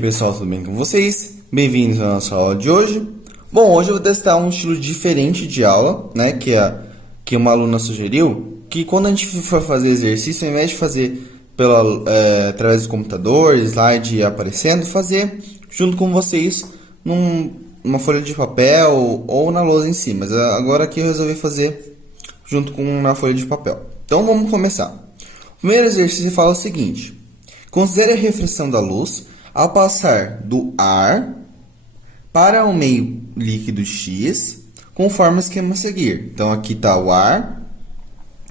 pessoal, tudo bem com vocês? Bem-vindos à nossa aula de hoje. Bom, hoje eu vou testar um estilo diferente de aula, né? Que uma aluna sugeriu, que quando a gente for fazer exercício, ao invés de fazer através do computador, slide aparecendo, fazer junto com vocês numa folha de papel ou na lousa em si. Mas agora aqui eu resolvi fazer junto na folha de papel. Então vamos começar. O primeiro exercício fala o seguinte: considere a refração da luz ao passar do ar para o meio líquido X, conforme o esquema a seguir. Então, aqui está o ar,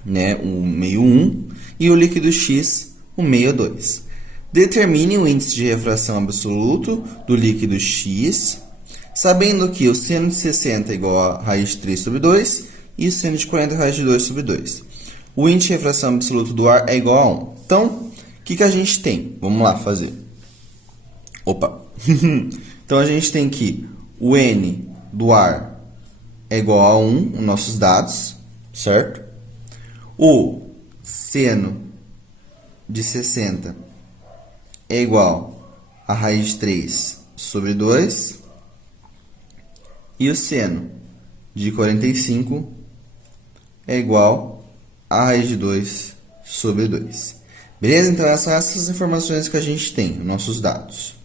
né, o meio 1, e o líquido X, o meio 2. Determine o índice de refração absoluto do líquido X, sabendo que o seno de 60 é igual a raiz de 3 sobre 2 e o seno de 40 é raiz de 2 sobre 2. O índice de refração absoluto do ar é igual a 1. Então, o que a gente tem? Vamos lá fazer. Opa! Então, a gente tem que o N do ar é igual a 1, os nossos dados, certo? O seno de 60 é igual a raiz de 3 sobre 2. E o seno de 45 é igual a raiz de 2 sobre 2. Beleza? Então, são essas informações que a gente tem, nossos dados.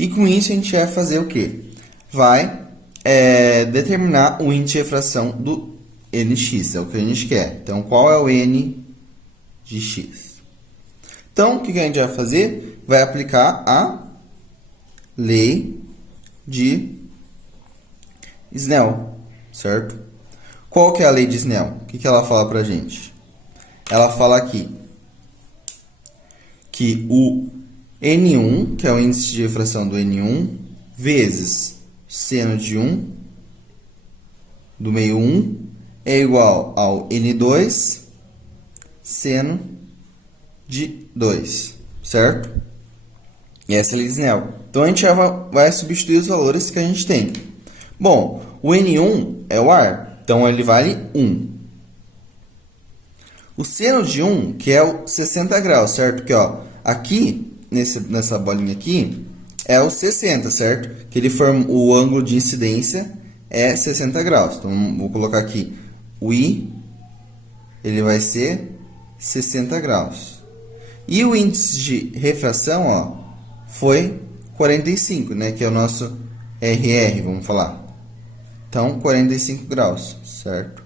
E com isso, a gente vai fazer o quê? Vai determinar o índice de refração do Nx, é o que a gente quer. Então, qual é o N de x? Então, o que a gente vai fazer? Vai aplicar a lei de Snell, certo? Qual que é a lei de Snell? O que ela fala pra gente? Ela fala aqui que o N1, que é o índice de refração do N1, vezes seno de 1 do meio 1 é igual ao N2 seno de 2, certo? E essa é a lei de Snell. Então, a gente já vai substituir os valores que a gente tem. Bom, o N1 é o ar, então ele vale 1. O seno de 1, que é o 60 graus, certo? Porque, ó, aqui, nessa bolinha aqui, é o 60, certo? Que ele forma o ângulo de incidência é 60 graus. Então, vou colocar aqui o I, ele vai ser 60 graus. E o índice de refração, ó, foi 45, né? Que é o nosso RR, vamos falar. Então, 45 graus, certo?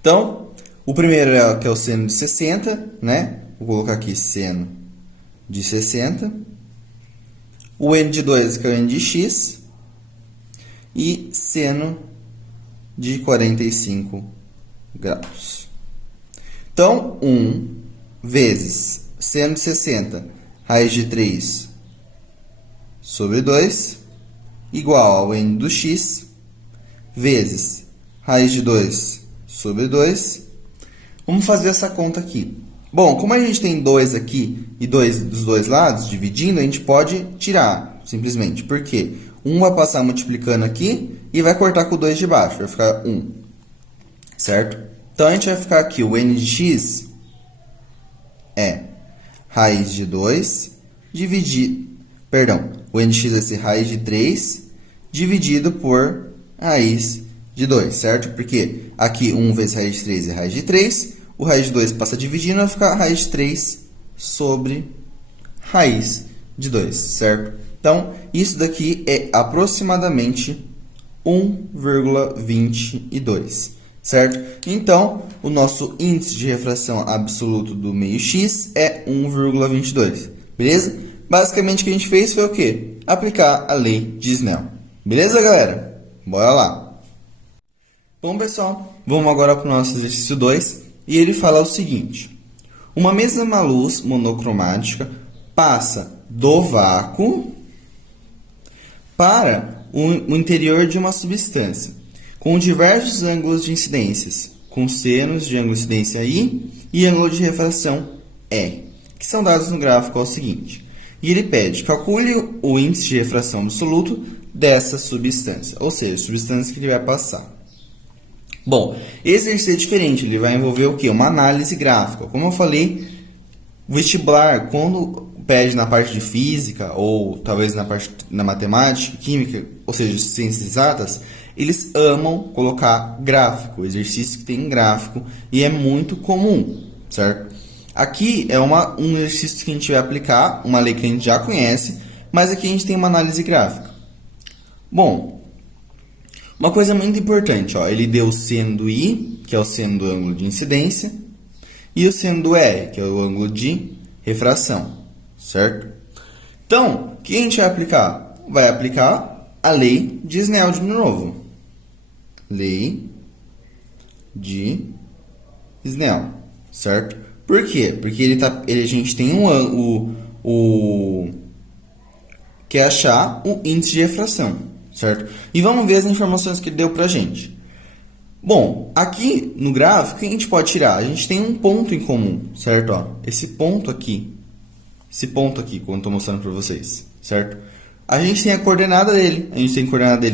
Então, o primeiro que é o seno de 60, né? Vou colocar aqui seno de 60. O N de 2, que é o N de x. E seno de 45 graus. Então, 1 vezes seno de 60, raiz de 3 sobre 2, igual ao N do x, vezes raiz de 2 sobre 2. Vamos fazer essa conta aqui. Bom, como a gente tem 2 aqui e 2 dos dois lados, dividindo, a gente pode tirar, simplesmente. Por quê? 1 vai passar multiplicando aqui e vai cortar com o 2 de baixo, vai ficar 1. Certo? Então, a gente vai ficar aqui, o N de x é raiz de 2 dividido... Perdão, o N de x vai ser raiz de 3 dividido por raiz de 2, certo? Porque aqui 1 vezes raiz de 3 é raiz de 3, o raiz de 2 passa dividindo, vai ficar raiz de 3 sobre raiz de 2, certo? Então, isso daqui é aproximadamente 1,22, certo? Então, o nosso índice de refração absoluto do meio x é 1,22, beleza? Basicamente, o que a gente fez foi o quê? Aplicar a lei de Snell. Beleza, galera? Bora lá! Bom, pessoal, vamos agora para o nosso exercício 2. E ele fala o seguinte: uma mesma luz monocromática passa do vácuo para o interior de uma substância, com diversos ângulos de incidências, com senos de ângulo de incidência I e ângulo de refração R, que são dados no gráfico ao seguinte. E ele pede: calcule o índice de refração absoluto dessa substância, ou seja, a substância que ele vai passar. Bom, esse exercício é diferente, ele vai envolver o quê? Uma análise gráfica. Como eu falei, vestibular, quando pede na parte de física, ou talvez na matemática, química, ou seja, ciências exatas, eles amam colocar gráfico, exercício que tem gráfico, e é muito comum, certo? Aqui é um exercício que a gente vai aplicar, uma lei que a gente já conhece, mas aqui a gente tem uma análise gráfica. Bom, uma coisa muito importante, ó, ele deu o seno do I, que é o seno do ângulo de incidência, e o seno do R, que é o ângulo de refração, certo? Então, o que a gente vai aplicar? Vai aplicar a lei de Snell de novo. Lei de Snell, certo? Por quê? Porque a gente tem quer achar o índice de refração, certo? E vamos ver as informações que ele deu pra gente. Bom, aqui no gráfico, o que a gente pode tirar? A gente tem um ponto em comum, certo? Ó, esse ponto aqui, quando estou mostrando para vocês, certo? A gente tem a coordenada dele,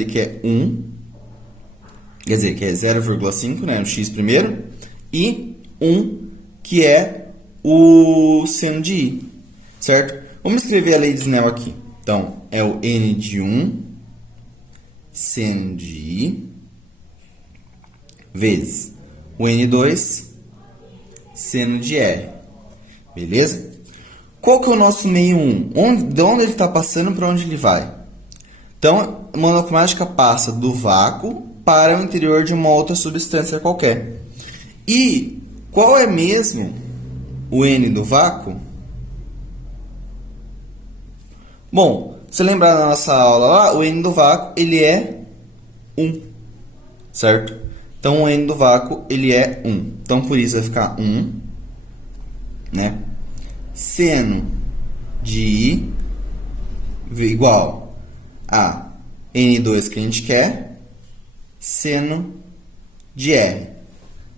que é 1, quer dizer, que é 0,5, né, o x primeiro, e 1, que é o seno de I, certo? Vamos escrever a lei de Snell aqui. Então, é o n de 1, seno de I, vezes o N2 seno de R. Beleza? Qual que é o nosso meio 1? De onde ele está passando para onde ele vai? Então, a monocromática passa do vácuo para o interior de uma outra substância qualquer. E qual é mesmo o N do vácuo? Bom, se lembrar da nossa aula lá, o N do vácuo ele é 1, certo? Então, o N do vácuo, ele é 1. Então, por isso, vai ficar 1, né? Seno de I igual a N2 que a gente quer, seno de R,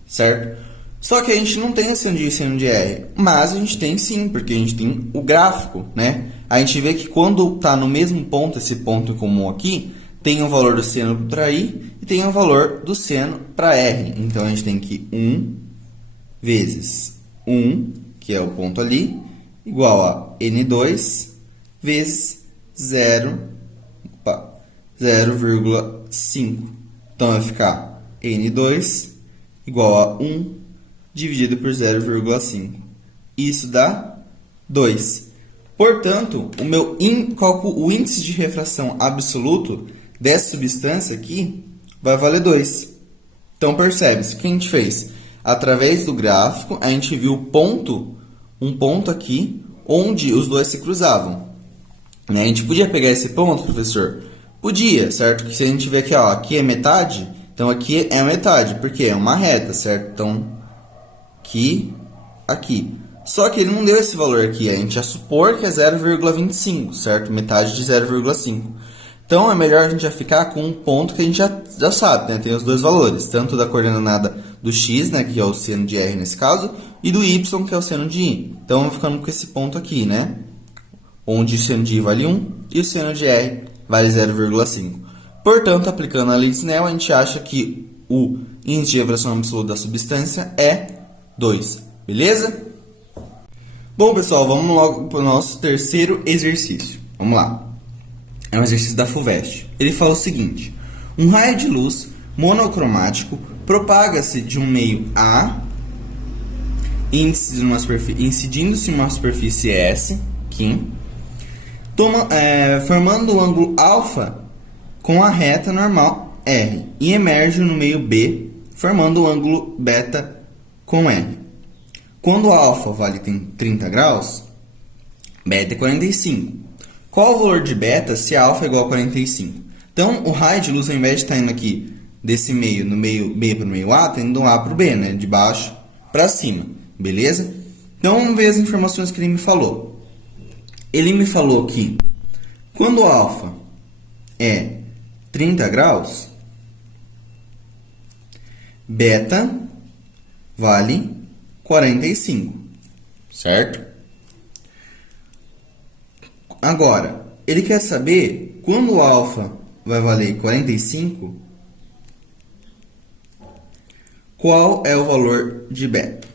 certo? Só que a gente não tem o seno de I e seno de R, mas a gente tem sim, porque a gente tem o gráfico, né? A gente vê que quando está no mesmo ponto, esse ponto em comum aqui, tem o valor do seno para I e tem o valor do seno para R. Então, a gente tem que 1 vezes 1, que é o ponto ali, igual a N2 vezes 0,5. Então, vai ficar N2 igual a 1 dividido por 0,5. Isso dá 2. Portanto, o índice de refração absoluto dessa substância aqui vai valer 2. Então, percebe-se o que a gente fez? Através do gráfico, a gente viu um ponto aqui, onde os dois se cruzavam. A gente podia pegar esse ponto, professor? Podia, certo? Que se a gente ver aqui, ó, aqui é metade, então aqui é metade, porque é uma reta, certo? Então, aqui. Só que ele não deu esse valor aqui, a gente já supor que é 0,25, certo? Metade de 0,5. Então, é melhor a gente já ficar com um ponto que a gente já sabe, né? Tem os dois valores, tanto da coordenada do x, né? Que é o seno de R nesse caso, e do y, que é o seno de I. Então, vamos ficando com esse ponto aqui, né? Onde o seno de I vale 1 e o seno de R vale 0,5. Portanto, aplicando a lei de Snell, a gente acha que o índice de refração absoluta da substância é 2. Beleza? Bom, pessoal, vamos logo para o nosso terceiro exercício. Vamos lá. É um exercício da FUVEST. Ele fala o seguinte: um raio de luz monocromático propaga-se de um meio A, incidindo-se em uma superfície S, aqui, formando o ângulo alfa com a reta normal R, e emerge no meio B, formando o ângulo beta com R. Quando alfa vale 30 graus, beta é 45. Qual o valor de beta se alfa é igual a 45? Então, o raio de luz, ao invés de estar indo aqui desse meio, no meio B para o meio A, está indo do A para o B, né? De baixo para cima, beleza? Então, vamos ver as informações que ele me falou. Ele me falou que quando alfa é 30 graus, beta vale 45, certo? Agora, ele quer saber quando o alfa vai valer 45, qual é o valor de beta.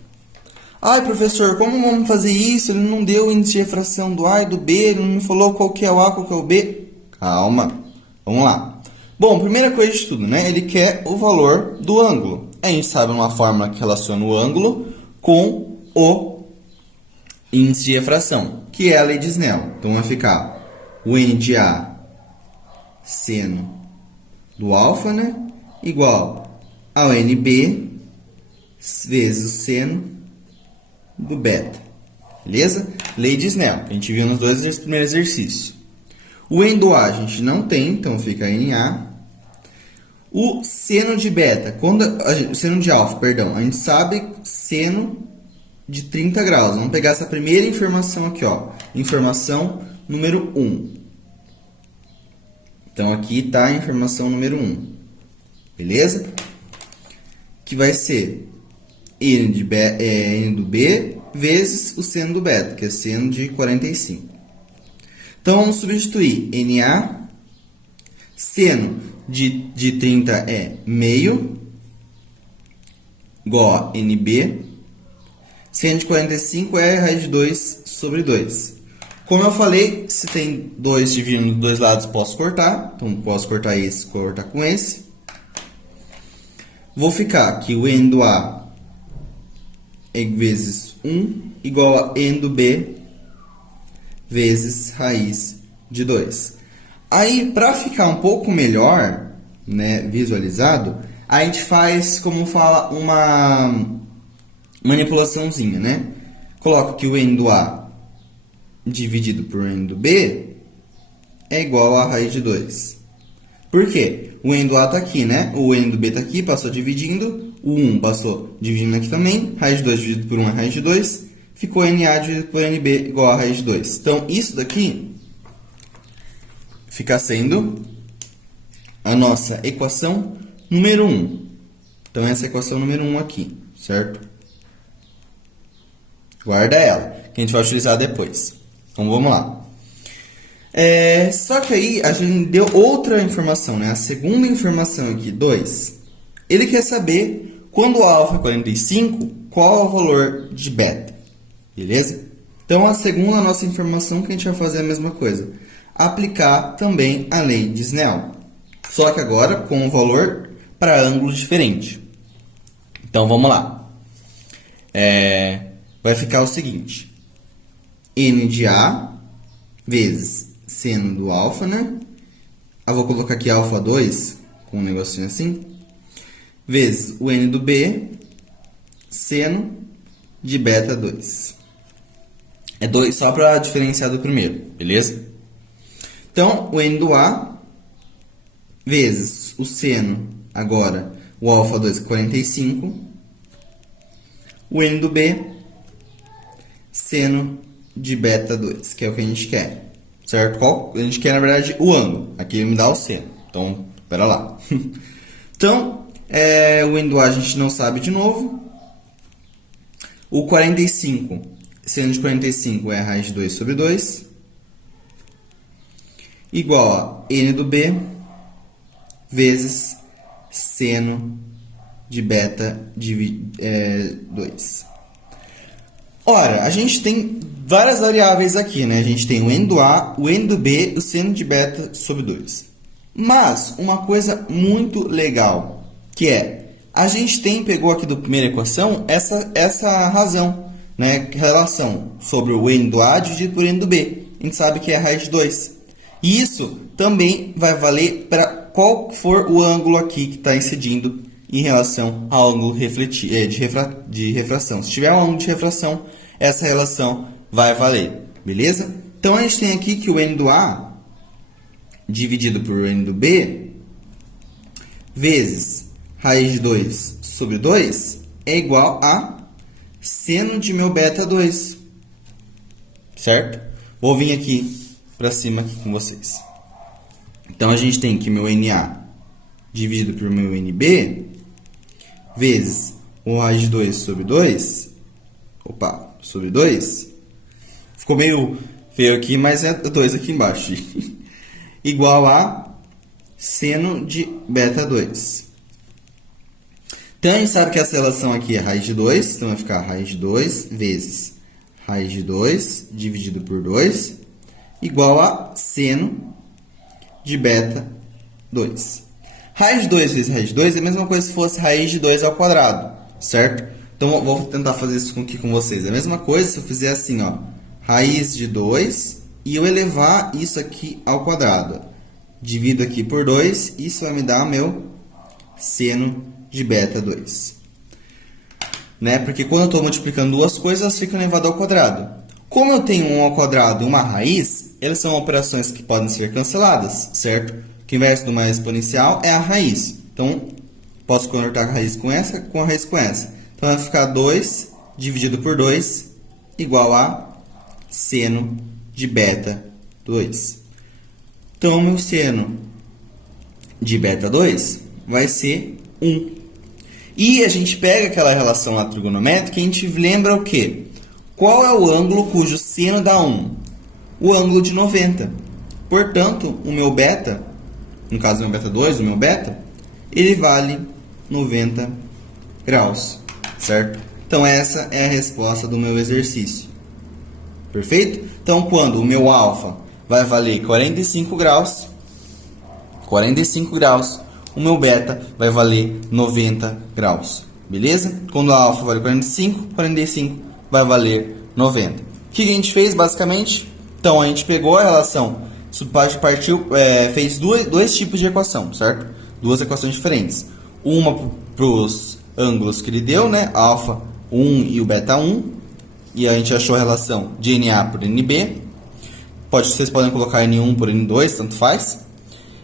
Ai, professor, como vamos fazer isso? Ele não deu o índice de refração do A e do B, ele não me falou qual que é o A, qual que é o B. Calma, vamos lá. Bom, primeira coisa de tudo, né? Ele quer o valor do ângulo. A gente sabe uma fórmula que relaciona o ângulo com o índice de refração, que é a lei de Snell. Então, vai ficar o N de A seno do alfa, né? Igual ao NB vezes o seno do beta. Beleza? Lei de Snell, que a gente viu nos dois primeiros exercícios. O N do A a gente não tem, então fica NA. O seno de beta, o seno de alfa, perdão, a gente sabe seno de 30 graus. Vamos pegar essa primeira informação aqui, ó. Informação número 1. Então, aqui está a informação número 1. Beleza? Que vai ser N do B vezes o seno do beta, que é seno de 45. Então, vamos substituir NA. Seno de 30 é meio, igual a NB. Seno de 45 é raiz de 2 sobre 2. Como eu falei, se tem 2 dividindo dos dois lados, posso cortar. Então, posso cortar esse, cortar com esse. Vou ficar que o N do A é vezes 1 igual a N do B vezes raiz de 2. Aí, para ficar um pouco melhor, né, visualizado, a gente faz, como fala, uma manipulaçãozinha, né? Coloco que o N do A dividido por N do B é igual a raiz de 2. Por quê? O N do A está aqui, né? O N do B está aqui, passou dividindo. O 1 passou dividindo aqui também. Raiz de 2 dividido por 1 é raiz de 2. Ficou NA dividido por NB igual a raiz de 2. Então, isso daqui fica sendo a nossa equação número 1. Então, essa é a equação número 1 aqui, certo? Guarda ela, que a gente vai utilizar depois. Então, vamos lá. Só que aí, a gente deu outra informação, né? A segunda informação aqui, 2. Ele quer saber, quando o alfa é 45, qual é o valor de beta. Beleza? Então, a segunda nossa informação que a gente vai fazer é a mesma coisa. Aplicar também a lei de Snell. Só que agora com um valor para ângulo diferente. Então, vamos lá. Vai ficar o seguinte. N de A vezes seno do alfa, né? Eu vou colocar aqui alfa 2, com um negocinho assim. Vezes o N do B, seno de beta 2. É 2 só para diferenciar do primeiro, beleza? Então, o N do A vezes o seno, agora, o alfa 2 é 45. O N do B, seno de beta 2, que é o que a gente quer, certo? A gente quer, na verdade, o ângulo. Aqui ele me dá o seno. Então, espera lá. Então, o N do A a gente não sabe de novo. O 45, seno de 45 é a raiz de 2 sobre 2. Igual a N do B vezes seno de beta 2. Ora, a gente tem várias variáveis aqui, né? A gente tem o N do A, o N do B, o seno de beta sobre 2. Mas, uma coisa muito legal, que a gente pegou aqui da primeira equação, essa razão, né? Relação sobre o N do A dividido por N do B. A gente sabe que é a raiz de 2. E isso também vai valer para qual for o ângulo aqui que está incidindo em relação ao ângulo de refração. Se tiver um ângulo de refração, essa relação vai valer, beleza? Então, a gente tem aqui que o N do A dividido por N do B vezes raiz de 2 sobre 2 é igual a seno de meu beta 2, certo? Vou vir aqui para cima aqui com vocês. Então, a gente tem que meu NA dividido por meu NB vezes o raiz de 2 sobre 2. Opa, sobre 2. Ficou meio feio aqui, mas é 2 aqui embaixo. Igual a seno de beta 2. Então, a gente sabe que essa relação aqui é raiz de 2, então vai ficar raiz de 2 vezes raiz de 2 dividido por 2, igual a seno de beta 2. Raiz de 2 vezes raiz de 2 é a mesma coisa se fosse raiz de 2 ao quadrado, certo? Então, eu vou tentar fazer isso aqui com vocês. É a mesma coisa se eu fizer assim, ó, raiz de 2 e eu elevar isso aqui ao quadrado. Divido aqui por 2, isso vai me dar meu seno de beta 2. Né? Porque quando eu estou multiplicando duas coisas, elas ficam elevadas ao quadrado. Como eu tenho um ao quadrado e uma raiz, elas são operações que podem ser canceladas, certo? Que o inverso de uma exponencial é a raiz. Então, posso converter a raiz com essa, com a raiz com essa. Então, vai ficar 2 dividido por 2 igual a seno de beta 2. Então, meu seno de beta 2 vai ser 1. E a gente pega aquela relação lá trigonométrica e a gente lembra o quê? Qual é o ângulo cujo seno dá 1? O ângulo de 90. Portanto, o meu beta, no caso do meu beta 2, o meu beta, ele vale 90 graus, certo? Então, essa é a resposta do meu exercício. Perfeito? Então, quando o meu alfa vai valer 45 graus, o meu beta vai valer 90 graus. Beleza? Quando o alfa vale 45 vai valer 90. O que a gente fez, basicamente? Então, a gente pegou a relação, fez dois tipos de equação, certo? Duas equações diferentes. Uma para os ângulos que ele deu, né? Alfa 1 e o beta 1. E a gente achou a relação de NA por NB. Vocês podem colocar N1 por N2, tanto faz.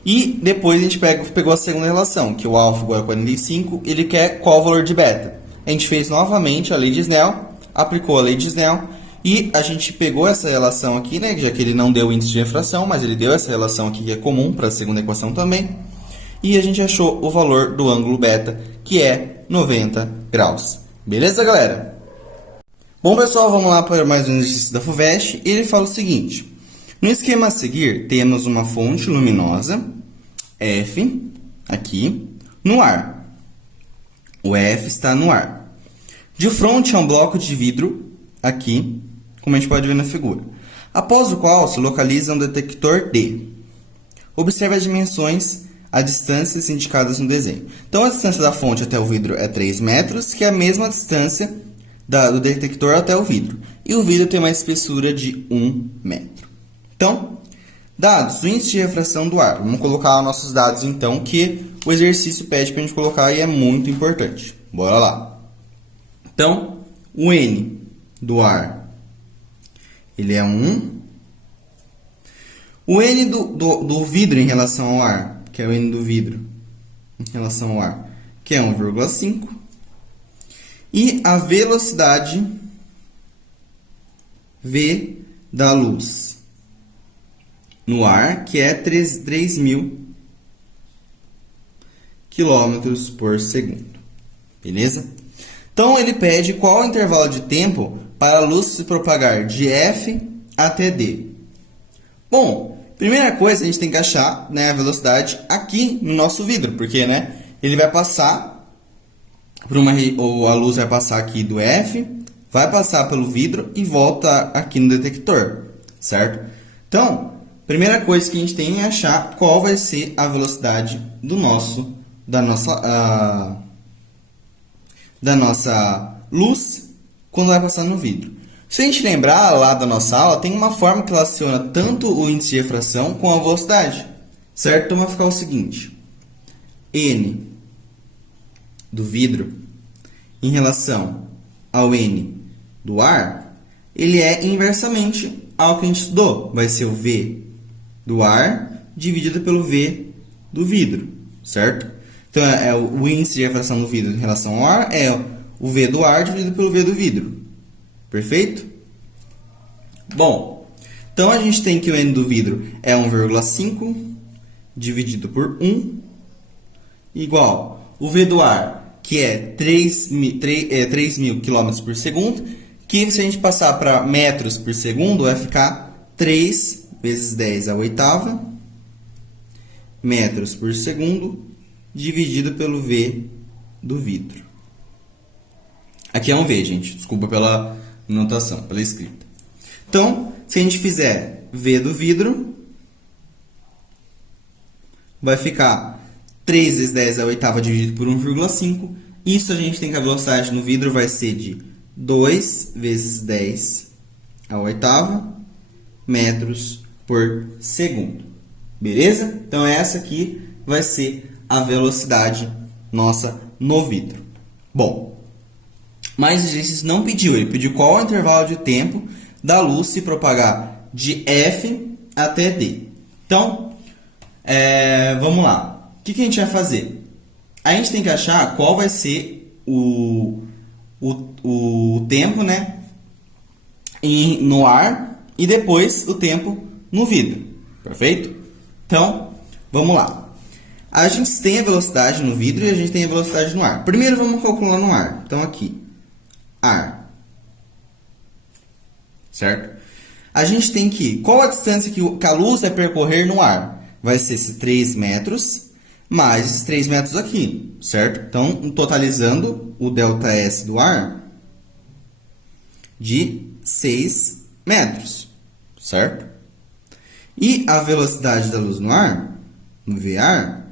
E depois a gente pegou a segunda relação, que o alfa igual a 45, ele quer qual o valor de beta. A gente fez novamente a lei de Snell, aplicou a lei de Snell, e a gente pegou essa relação aqui, né, já que ele não deu índice de refração, mas ele deu essa relação aqui que é comum para a segunda equação também. E a gente achou o valor do ângulo beta, que é 90 graus. Beleza, galera? Bom, pessoal, vamos lá para mais um exercício da FUVEST. Ele fala o seguinte: no esquema a seguir, temos uma fonte luminosa, F, aqui, no ar. O F está no ar. De frente a um bloco de vidro, aqui, como a gente pode ver na figura. Após o qual se localiza um detector D. Observe as dimensões, as distâncias indicadas no desenho. Então, a distância da fonte até o vidro é 3 metros, que é a mesma distância do detector até o vidro. E o vidro tem uma espessura de 1 metro. Então, dados, o índice de refração do ar. Vamos colocar nossos dados, então, que o exercício pede para a gente colocar e é muito importante. Bora lá. Então, o N do ar, ele é 1. O N do vidro em relação ao ar, que é o N do vidro em relação ao ar, que é 1,5. E a velocidade V da luz no ar, que é 3.000 km por segundo. Beleza? Então, ele pede qual o intervalo de tempo para a luz se propagar de F até D. Bom, primeira coisa, a gente tem que achar, né, a velocidade aqui no nosso vidro, porque, né, ele vai passar ou a luz vai passar aqui do F, vai passar pelo vidro e volta aqui no detector, certo? Então, primeira coisa que a gente tem é achar qual vai ser a velocidade da nossa luz quando vai passar no vidro. Se a gente lembrar lá da nossa aula, tem uma forma que relaciona tanto o índice de refração com a velocidade, certo? Então, vai ficar o seguinte: N do vidro em relação ao N do ar, ele é inversamente ao que a gente estudou. Vai ser o V do ar dividido pelo V do vidro, certo? Então, o índice de refração do vidro em relação ao ar é o V do ar dividido pelo V do vidro. Perfeito? Bom, então a gente tem que o N do vidro é 1,5 dividido por 1 igual o V do ar, que é 3.000 km por segundo, que se a gente passar para metros por segundo, vai ficar 3 vezes 10 à oitava metros por segundo dividido pelo V do vidro. Aqui é um V, gente. Desculpa pela notação, pela escrita. Então, se a gente fizer V do vidro, vai ficar 3 vezes 10 a oitava dividido por 1,5. Isso a gente tem que a velocidade no vidro vai ser de 2 vezes 10 a oitava metros por segundo. Beleza? Então, essa aqui vai ser a velocidade nossa no vidro. Bom, mas o exercício não pediu. Ele pediu qual é o intervalo de tempo da luz se propagar de F até D. Então, vamos lá. O que a gente vai fazer? A gente tem que achar qual vai ser o tempo, né, no ar e depois o tempo no vidro. Perfeito? Então, vamos lá. A gente tem a velocidade no vidro e a gente tem a velocidade no ar. Primeiro vamos calcular no ar. Então aqui, ar. Certo? A gente tem que... Qual a distância que a luz vai percorrer no ar? Vai ser esses 3 metros mais esses 3 metros aqui. Certo? Então, totalizando o ΔS do ar de 6 metros. Certo? E a velocidade da luz no ar, no VR,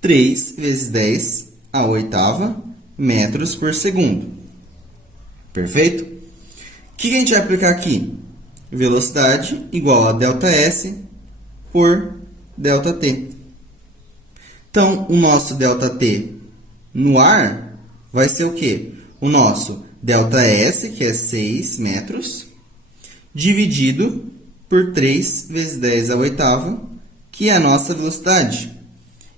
3 vezes 10 a oitava metros por segundo. Perfeito? O que a gente vai aplicar aqui? Velocidade igual a ΔS por ΔT. Então, o nosso ΔT no ar vai ser o quê? O nosso ΔS, que é 6 metros, dividido por 3 vezes 10 a oitava, que é a nossa velocidade.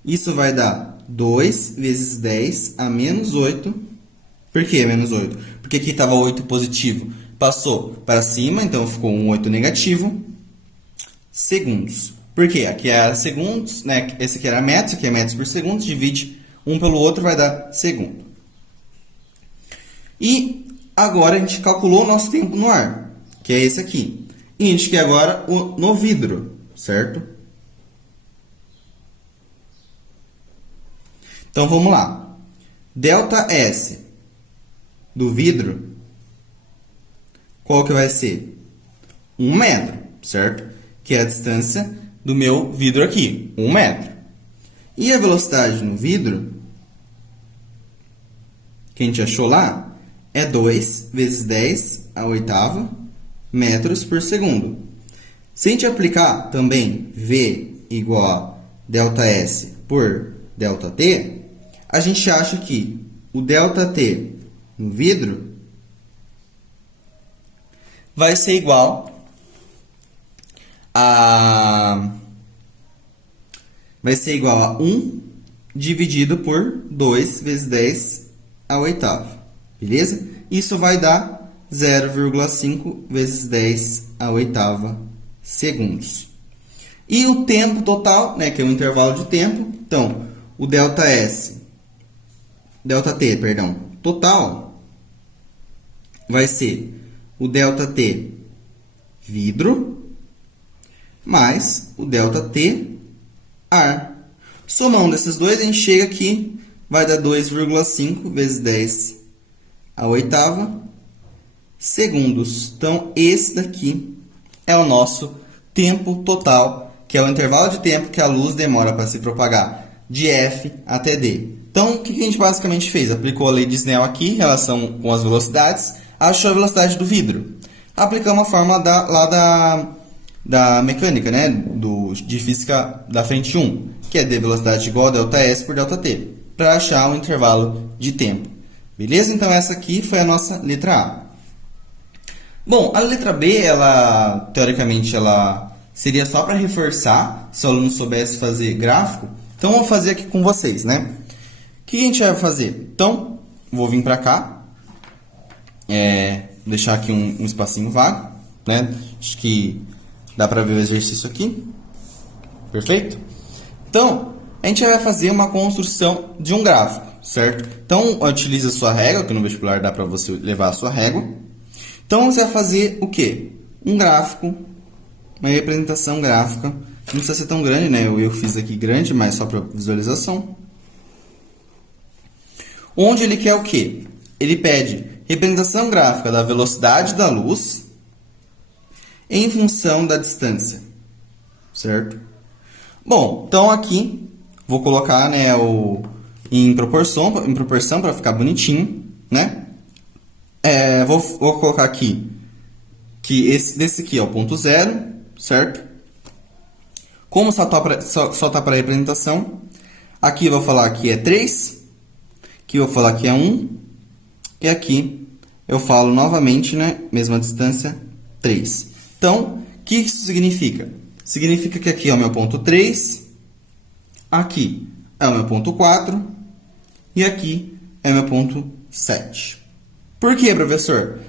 Isso vai dar 2 vezes 10 a menos 8. Por que menos 8? Porque aqui estava 8 positivo. Passou para cima, então ficou um 8 negativo. Segundos. Por quê? Aqui é segundos, né? Esse aqui era metros, aqui é metros por segundo. Divide um pelo outro, vai dar segundo. E agora a gente calculou o nosso tempo no ar, que é esse aqui. E a gente quer agora no vidro, certo? Então, vamos lá. ΔS do vidro, qual que vai ser? 1 metro, certo? Que é a distância do meu vidro aqui, 1 metro. E a velocidade no vidro, que a gente achou lá, é 2 vezes 10 a oitava metros por segundo. Se a gente aplicar também V igual a ΔS por ΔT, a gente acha que o ΔT no vidro vai ser igual a 1 dividido por 2 vezes 10 a oitava. Beleza? Isso vai dar 0,5 vezes 10 a oitava segundos. E o tempo total, né, que é o intervalo de tempo, então, o ΔT, total, vai ser o ΔT vidro mais o ΔT ar. Somando esses dois, a gente chega aqui, vai dar 2,5 vezes 10 a oitava segundos. Então, esse daqui é o nosso tempo total, que é o intervalo de tempo que a luz demora para se propagar de F até D. Então, o que a gente basicamente fez? Aplicou a lei de Snell aqui, em relação com as velocidades, achou a velocidade do vidro. Aplicamos a fórmula da mecânica, né? De física da frente 1, que é D velocidade igual a ΔS por ΔT, para achar o intervalo de tempo. Beleza? Então, essa aqui foi a nossa letra A. Bom, a letra B, teoricamente, ela seria só para reforçar, se o aluno soubesse fazer gráfico. Então, eu vou fazer aqui com vocês, né? O que a gente vai fazer? Então, vou vir para cá, deixar aqui um espacinho vago, né? Acho que dá para ver o exercício aqui. Perfeito? Então, a gente vai fazer uma construção de um gráfico, certo? Então, utilize a sua régua, que no vestibular dá para você levar a sua régua. Então, você vai fazer o quê? Um gráfico, uma representação gráfica. Não precisa ser tão grande, né? Eu fiz aqui grande, mas só para visualização. Onde ele quer o quê? Ele pede representação gráfica da velocidade da luz em função da distância, certo? Bom, então aqui vou colocar, né, em proporção para ficar bonitinho, né? Vou colocar aqui que desse aqui é o ponto zero, certo? Como só tá para representação, aqui eu vou falar que é 3, aqui eu vou falar que é 1, e aqui eu falo novamente, né, mesma distância, 3. Então, o que isso significa? Significa que aqui é o meu ponto 3, aqui é o meu ponto 4, e aqui é o meu ponto 7. Por quê, professor?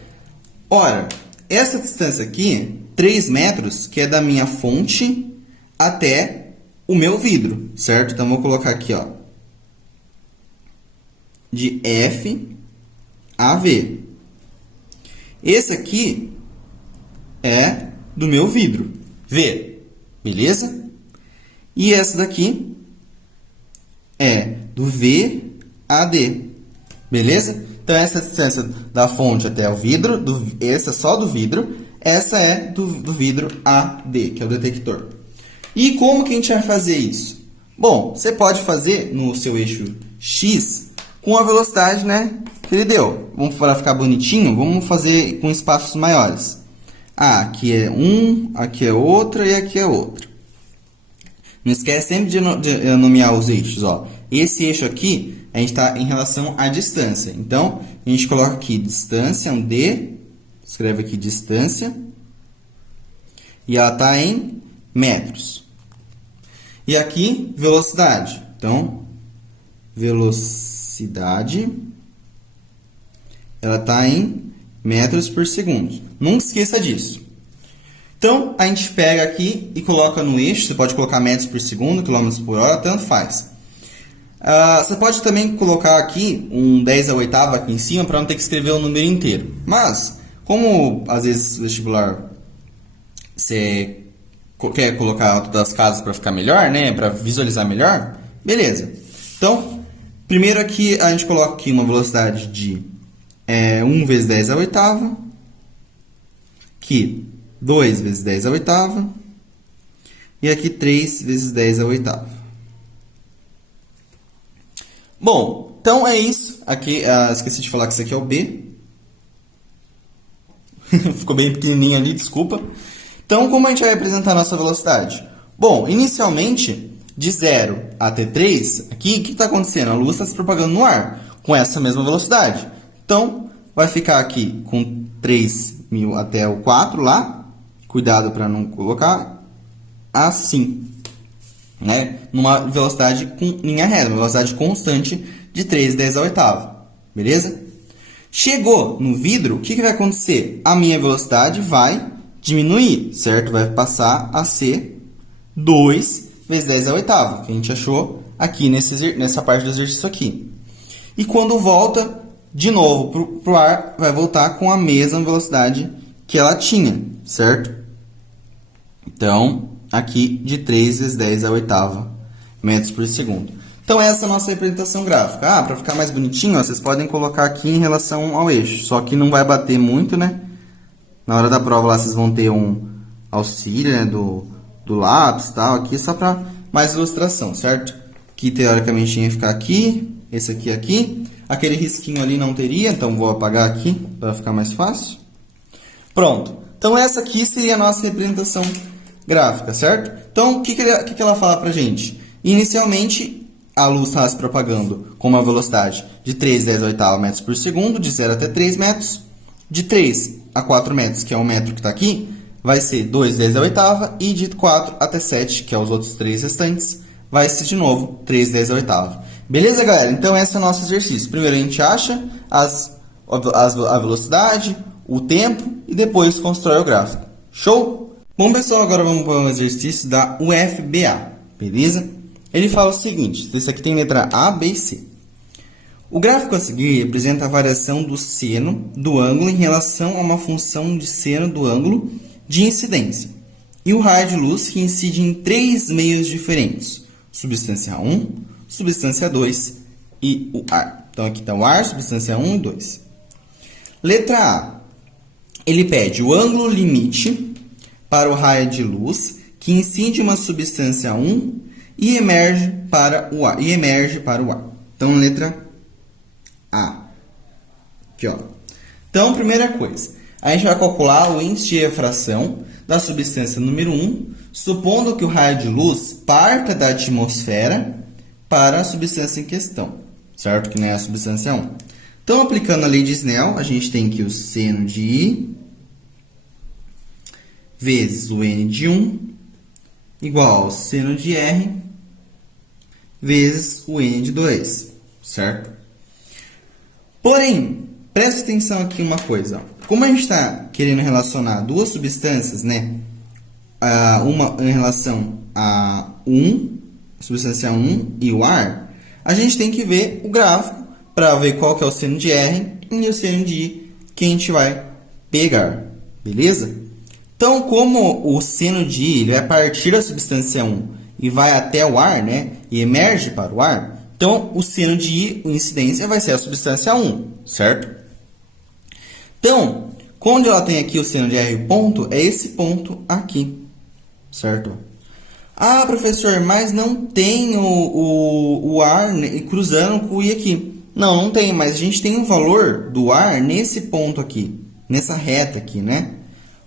Ora, essa distância aqui, 3 metros, que é da minha fonte até o meu vidro, certo? Então, vou colocar aqui, ó, de F a V. Esse aqui é do meu vidro, V, beleza? E essa daqui é do V a D, beleza? Então, essa distância da fonte até o vidro, essa é só do vidro, essa é do vidro a D, que é o detector. E como que a gente vai fazer isso? Bom, você pode fazer no seu eixo X com a velocidade, né, que ele deu. Vamos, para ficar bonitinho, vamos fazer com espaços maiores. Aqui é um, aqui é outra e aqui é outra. Não esquece sempre de nomear os eixos, ó. Esse eixo aqui, a gente está em relação à distância. Então, a gente coloca aqui distância, um D, escreve aqui distância, e ela está em metros. E aqui, velocidade. Então, velocidade, ela está em metros por segundo. Nunca esqueça disso. Então, a gente pega aqui e coloca no eixo. Você pode colocar metros por segundo, quilômetros por hora, tanto faz. Você pode também colocar aqui um 10 a oitava aqui em cima para não ter que escrever o número inteiro. Mas, como às vezes vestibular você quer colocar todas as casas para ficar melhor, né, para visualizar melhor, beleza. Então, primeiro aqui a gente coloca aqui uma velocidade de 1 vezes 10 a oitava, aqui 2 vezes 10 a oitava, e aqui 3 vezes 10 a oitava. Bom, então é isso. Aqui, esqueci de falar que isso aqui é o B. Ficou bem pequenininho ali, desculpa. Então, como a gente vai representar a nossa velocidade? Bom, inicialmente, de 0 até 3, aqui, o que está acontecendo? A luz está se propagando no ar com essa mesma velocidade. Então, vai ficar aqui com 3.000 até o 4 lá. Cuidado para não colocar assim, né? Numa velocidade com linha reta, uma velocidade constante de 3 10 a oitava. Beleza? Chegou no vidro, o que vai acontecer? A minha velocidade vai diminuir, certo? Vai passar a ser 2 vezes 10 a oitava, que a gente achou aqui nessa parte do exercício aqui. E quando volta de novo para o ar, vai voltar com a mesma velocidade que ela tinha, certo? Então, aqui de 3 vezes 10 a oitava metros por segundo. Então, essa é a nossa representação gráfica. Para ficar mais bonitinho, ó, vocês podem colocar aqui em relação ao eixo. Só que não vai bater muito, né? Na hora da prova lá, vocês vão ter um auxílio, né, do lápis e tal. Aqui só para mais ilustração, certo? Que teoricamente ia ficar aqui, esse aqui aqui. Aquele risquinho ali não teria, então vou apagar aqui para ficar mais fácil. Pronto. Então, essa aqui seria a nossa representação gráfica, certo? Então, o que ela fala pra gente? Inicialmente, a luz está se propagando com uma velocidade de 3 10 a oitava metros por segundo, de 0 até 3 metros. De 3 a 4 metros, que é o metro que está aqui, vai ser 2 10 a oitava. E de 4 até 7, que é os outros 3 restantes, vai ser de novo 3 10 a oitava. Beleza, galera? Então, esse é o nosso exercício. Primeiro, a gente acha a velocidade, o tempo e depois constrói o gráfico. Show? Bom, pessoal, agora vamos para o exercício da UFBA, beleza? Ele fala o seguinte, esse aqui tem letra A, B e C. O gráfico a seguir representa a variação do seno do ângulo em relação a uma função de seno do ângulo de incidência e o raio de luz que incide em 3 meios diferentes, substância 1, substância 2 e o ar. Então, aqui está o ar, substância 1 e 2. Letra A. Ele pede o ângulo limite para o raio de luz que incide uma substância 1 e emerge para o ar. Então, letra A. Aqui, ó. Então, primeira coisa, a gente vai calcular o índice de refração da substância número 1, supondo que o raio de luz parta da atmosfera para a substância em questão, certo? Que não é a substância 1. Então, aplicando a lei de Snell, a gente tem que o seno de I vezes o N de 1 igual ao seno de R vezes o N de 2, certo? Porém, presta atenção aqui em uma coisa. Como a gente está querendo relacionar duas substâncias, né? Uma em relação a substância 1 e o ar, a gente tem que ver o gráfico para ver qual que é o seno de R e o seno de I que a gente vai pegar, beleza? Então, como o seno de I ele vai partir da substância 1 e vai até o ar, né? E emerge para o ar, então o seno de I, a incidência, vai ser a substância 1, certo? Então, quando ela tem aqui o seno de R ponto, é esse ponto aqui, certo? Ah, professor, mas não tem o ar cruzando com o I aqui. Não, não tem, mas a gente tem um valor do ar nesse ponto aqui, nessa reta aqui, né?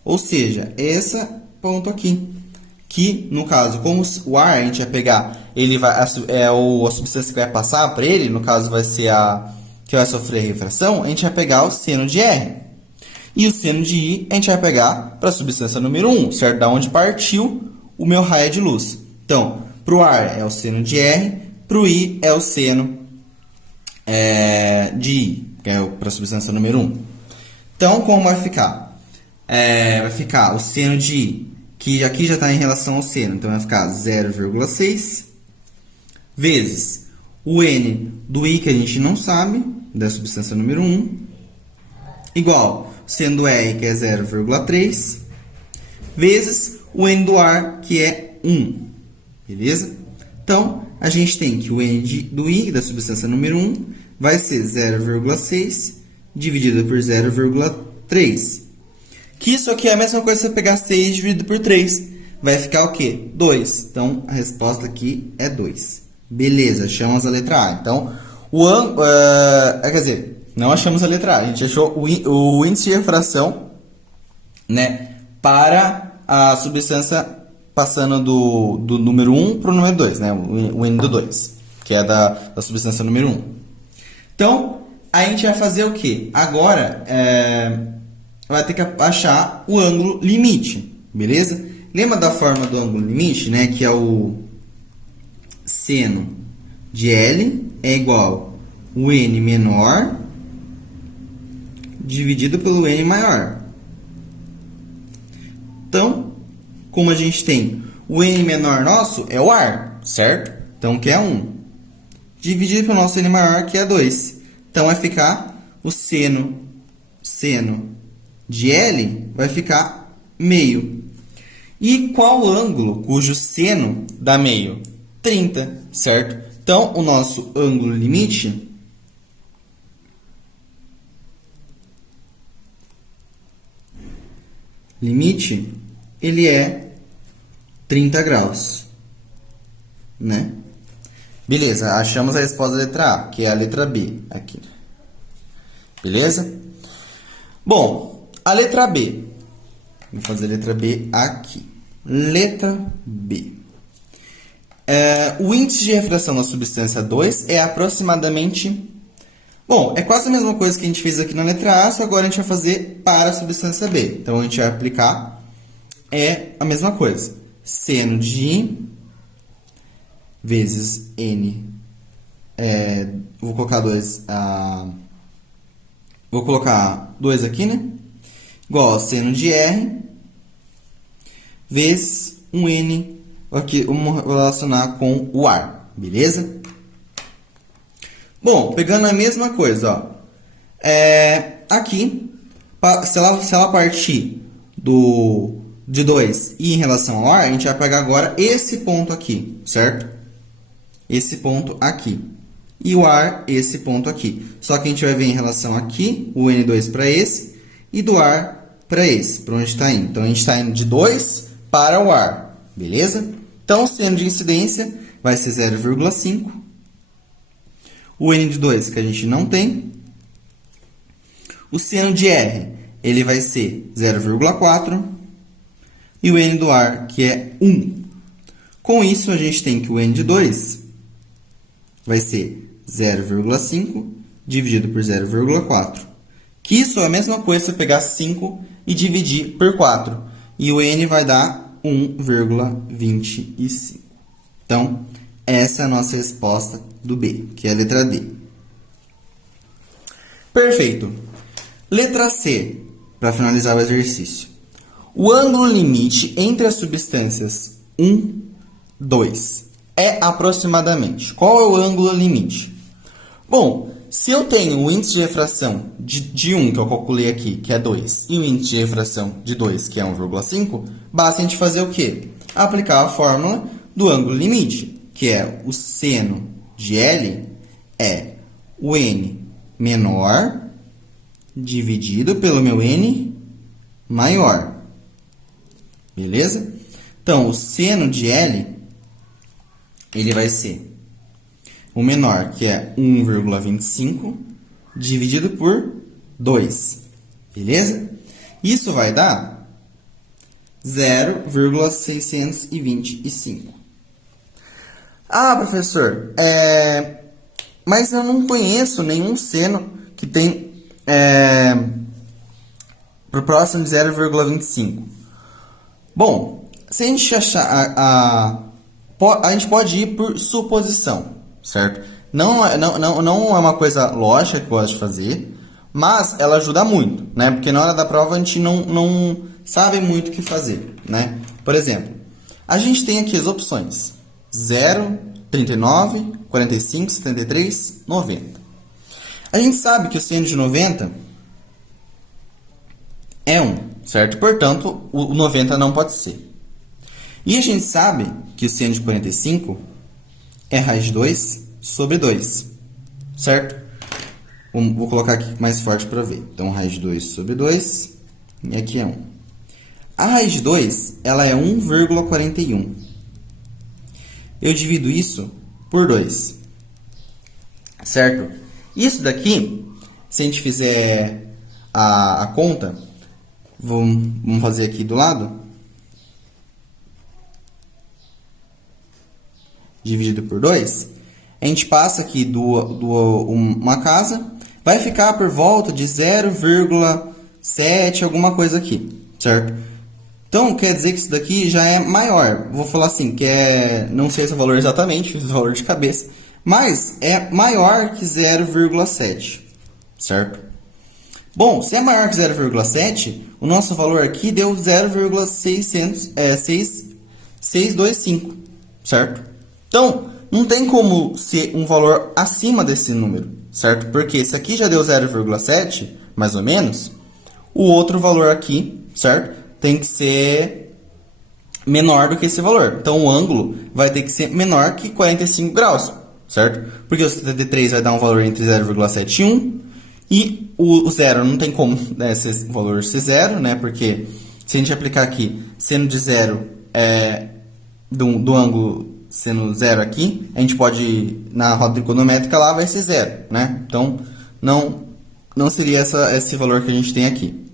Ou seja, esse ponto aqui, que no caso, como o ar a gente vai pegar, ele vai, a substância que vai passar para ele, no caso vai ser a que vai sofrer refração, a gente vai pegar o seno de R. E o seno de I a gente vai pegar para a substância número 1, certo? Da onde partiu o meu raio de luz. Então, para o ar é o seno de R, para o I é o seno de I, que é para a substância número 1. Então, como vai ficar? Vai ficar o seno de I, que aqui já está em relação ao seno, então vai ficar 0,6 vezes o N do I, que a gente não sabe, da substância número 1, igual seno do R, que é 0,3, vezes o N do ar, que é 1. Beleza? Então, a gente tem que o N do I, da substância número 1, vai ser 0,6 dividido por 0,3. Que isso aqui é a mesma coisa que você pegar 6 dividido por 3. Vai ficar o quê? 2. Então, a resposta aqui é 2. Beleza, achamos a letra A. Então, quer dizer, não achamos a letra A. A gente achou o índice de refração, né, para a substância passando do número 1 para o número 2, né, o N do 2, que é da substância número 1. Então, a gente vai fazer o quê? Agora, vai ter que achar o ângulo limite, beleza? Lembra da forma do ângulo limite, né? Que é o seno de L é igual o N menor dividido pelo N maior. Então, como a gente tem o N menor nosso é o ar, certo? Então, que é 1. Dividido pelo nosso N maior, que é 2. Então, vai ficar o seno de L vai ficar meio. E qual ângulo cujo seno dá meio? 30, certo? Então, o nosso ângulo limite ele é 30 graus, né? Beleza, achamos a resposta da letra A, que é a letra B aqui. Beleza? Bom, a letra B. Vou fazer a letra B aqui. Letra B. O índice de refração da substância 2 é aproximadamente... Bom, é quase a mesma coisa que a gente fez aqui na letra A, só agora a gente vai fazer para a substância B. Então, a gente vai aplicar a mesma coisa. Seno de I vezes N. Vou colocar 2... Vou colocar 2 aqui, né? Igual ao seno de R vezes um N, aqui vamos relacionar com o ar, beleza? Bom, pegando a mesma coisa, ó. Aqui, se ela partir de 2 e em relação ao ar, a gente vai pegar agora esse ponto aqui, certo? Esse ponto aqui. e o ar esse ponto aqui. Só que a gente vai ver em relação aqui, o N2 para esse, e do ar para esse, para onde está indo. Então, a gente está indo de 2 para o ar, beleza? Então, o seno de incidência vai ser 0,5. O N de 2, que a gente não tem. O seno de R, ele vai ser 0,4. E o N do ar, que é 1. Com isso, a gente tem que o N de 2 vai ser 0,5 dividido por 0,4. Que isso é a mesma coisa se eu pegar 5 e dividir por 4. E o N vai dar 1,25. Então, essa é a nossa resposta do B, que é a letra D. Perfeito. Letra C, para finalizar o exercício. O ângulo limite entre as substâncias 1, 2 é aproximadamente. Qual é o ângulo limite? Bom, se eu tenho o índice de refração de 1, que eu calculei aqui, que é 2, e o índice de refração de 2, que é 1,5, basta a gente fazer o quê? Aplicar a fórmula do ângulo limite, que é o seno de L é o N menor dividido pelo meu N maior. Beleza? Então, o seno de L, ele vai ser o menor, que é 1,25, dividido por 2. Beleza? Isso vai dar 0,625. Ah, professor, mas eu não conheço nenhum seno que tem pro próximo de 0,25. Bom, se a gente achar a gente pode ir por suposição, certo? Não é uma coisa lógica que eu gosto de fazer, mas ela ajuda muito, né? Porque na hora da prova a gente não sabe muito o que fazer, né? Por exemplo, a gente tem aqui as opções 0, 39, 45, 73, 90. A gente sabe que o seno de 90 é 1, certo? Portanto, o 90 não pode ser. E a gente sabe que o seno de 45 é raiz de 2 sobre 2, certo? Vou colocar aqui mais forte para ver. Então, raiz de 2 sobre 2, e aqui é 1. A raiz de 2, ela é 1,41. Eu divido isso por 2, certo? Isso daqui, se a gente fizer a conta, vamos fazer aqui do lado. Dividido por 2, a gente passa aqui uma casa, vai ficar por volta de 0,7, alguma coisa aqui, certo? Então, quer dizer que isso daqui já é maior. Vou falar assim, que não sei esse valor exatamente, fiz o valor de cabeça, mas é maior que 0,7, certo? Bom, se é maior que 0,7, o nosso valor aqui deu 0,625, certo? Então, não tem como ser um valor acima desse número, certo? Porque esse aqui já deu 0,7, mais ou menos, o outro valor aqui, certo? Tem que ser menor do que esse valor. Então, o ângulo vai ter que ser menor que 45 graus, certo? Porque o 73 vai dar um valor entre 0,7 e 1, e o zero não tem como, né, o valor ser zero, né? Porque se a gente aplicar aqui seno de zero do ângulo sendo zero aqui, a gente pode, na roda trigonométrica lá, vai ser zero, né? Então, não seria esse valor que a gente tem aqui.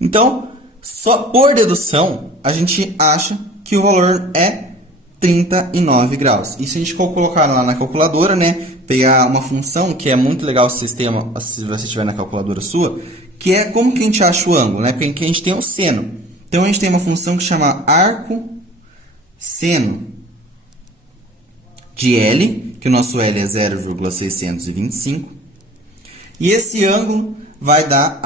Então, só por dedução, a gente acha que o valor é 39 graus. E se a gente colocar lá na calculadora, né? Pegar uma função que é muito legal se você tiver na calculadora sua, que é como que a gente acha o ângulo, né? Porque a gente tem o seno. Então, a gente tem uma função que chama arco seno de L, que o nosso L é 0,625. E esse ângulo vai dar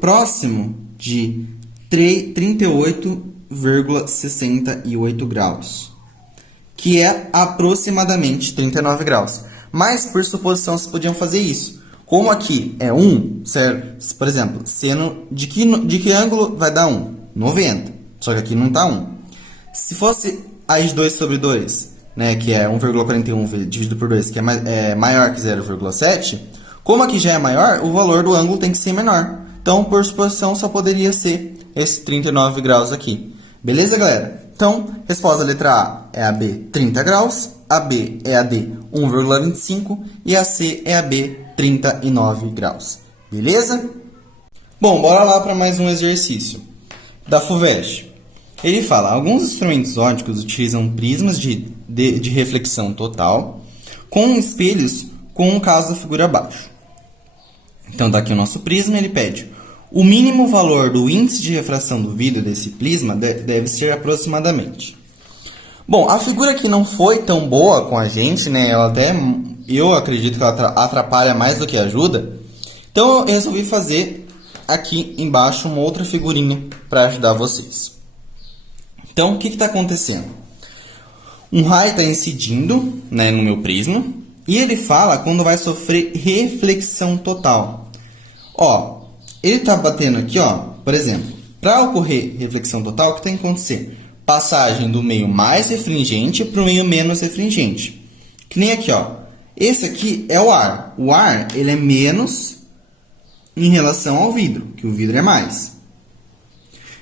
próximo de 38,68 graus, que é aproximadamente 39 graus. Mas, por suposição, vocês podiam fazer isso. Como aqui é 1, certo? Por exemplo, seno de que ângulo vai dar 1? 90. Só que aqui não está 1. Se fosse raiz de 2 sobre 2, né, que é 1,41 dividido por 2, que é maior que 0,7, como aqui já é maior, o valor do ângulo tem que ser menor. Então, por suposição, só poderia ser esse 39 graus aqui. Beleza, galera? Então, resposta da letra A é a B, 30 graus, a B é a D, 1,25 e a C é a B, 39 graus. Beleza? Bom, bora lá para mais um exercício da FUVEST. Ele fala, alguns instrumentos ópticos utilizam prismas de reflexão total com espelhos com o caso da figura abaixo. Então, tá aqui o nosso prisma, ele pede o mínimo valor do índice de refração do vidro desse prisma deve ser aproximadamente. Bom, a figura aqui não foi tão boa com a gente, né? Ela até, eu acredito que ela atrapalha mais do que ajuda. Então, eu resolvi fazer aqui embaixo uma outra figurinha para ajudar vocês. Então, o que está acontecendo? Um raio está incidindo, né, no meu prisma e ele fala quando vai sofrer reflexão total. Ó, ele está batendo aqui, ó, por exemplo, para ocorrer reflexão total, o que tem que acontecer? Passagem do meio mais refringente para o meio menos refringente. Que nem aqui, ó. Esse aqui é o ar. O ar, ele é menos em relação ao vidro, que o vidro é mais.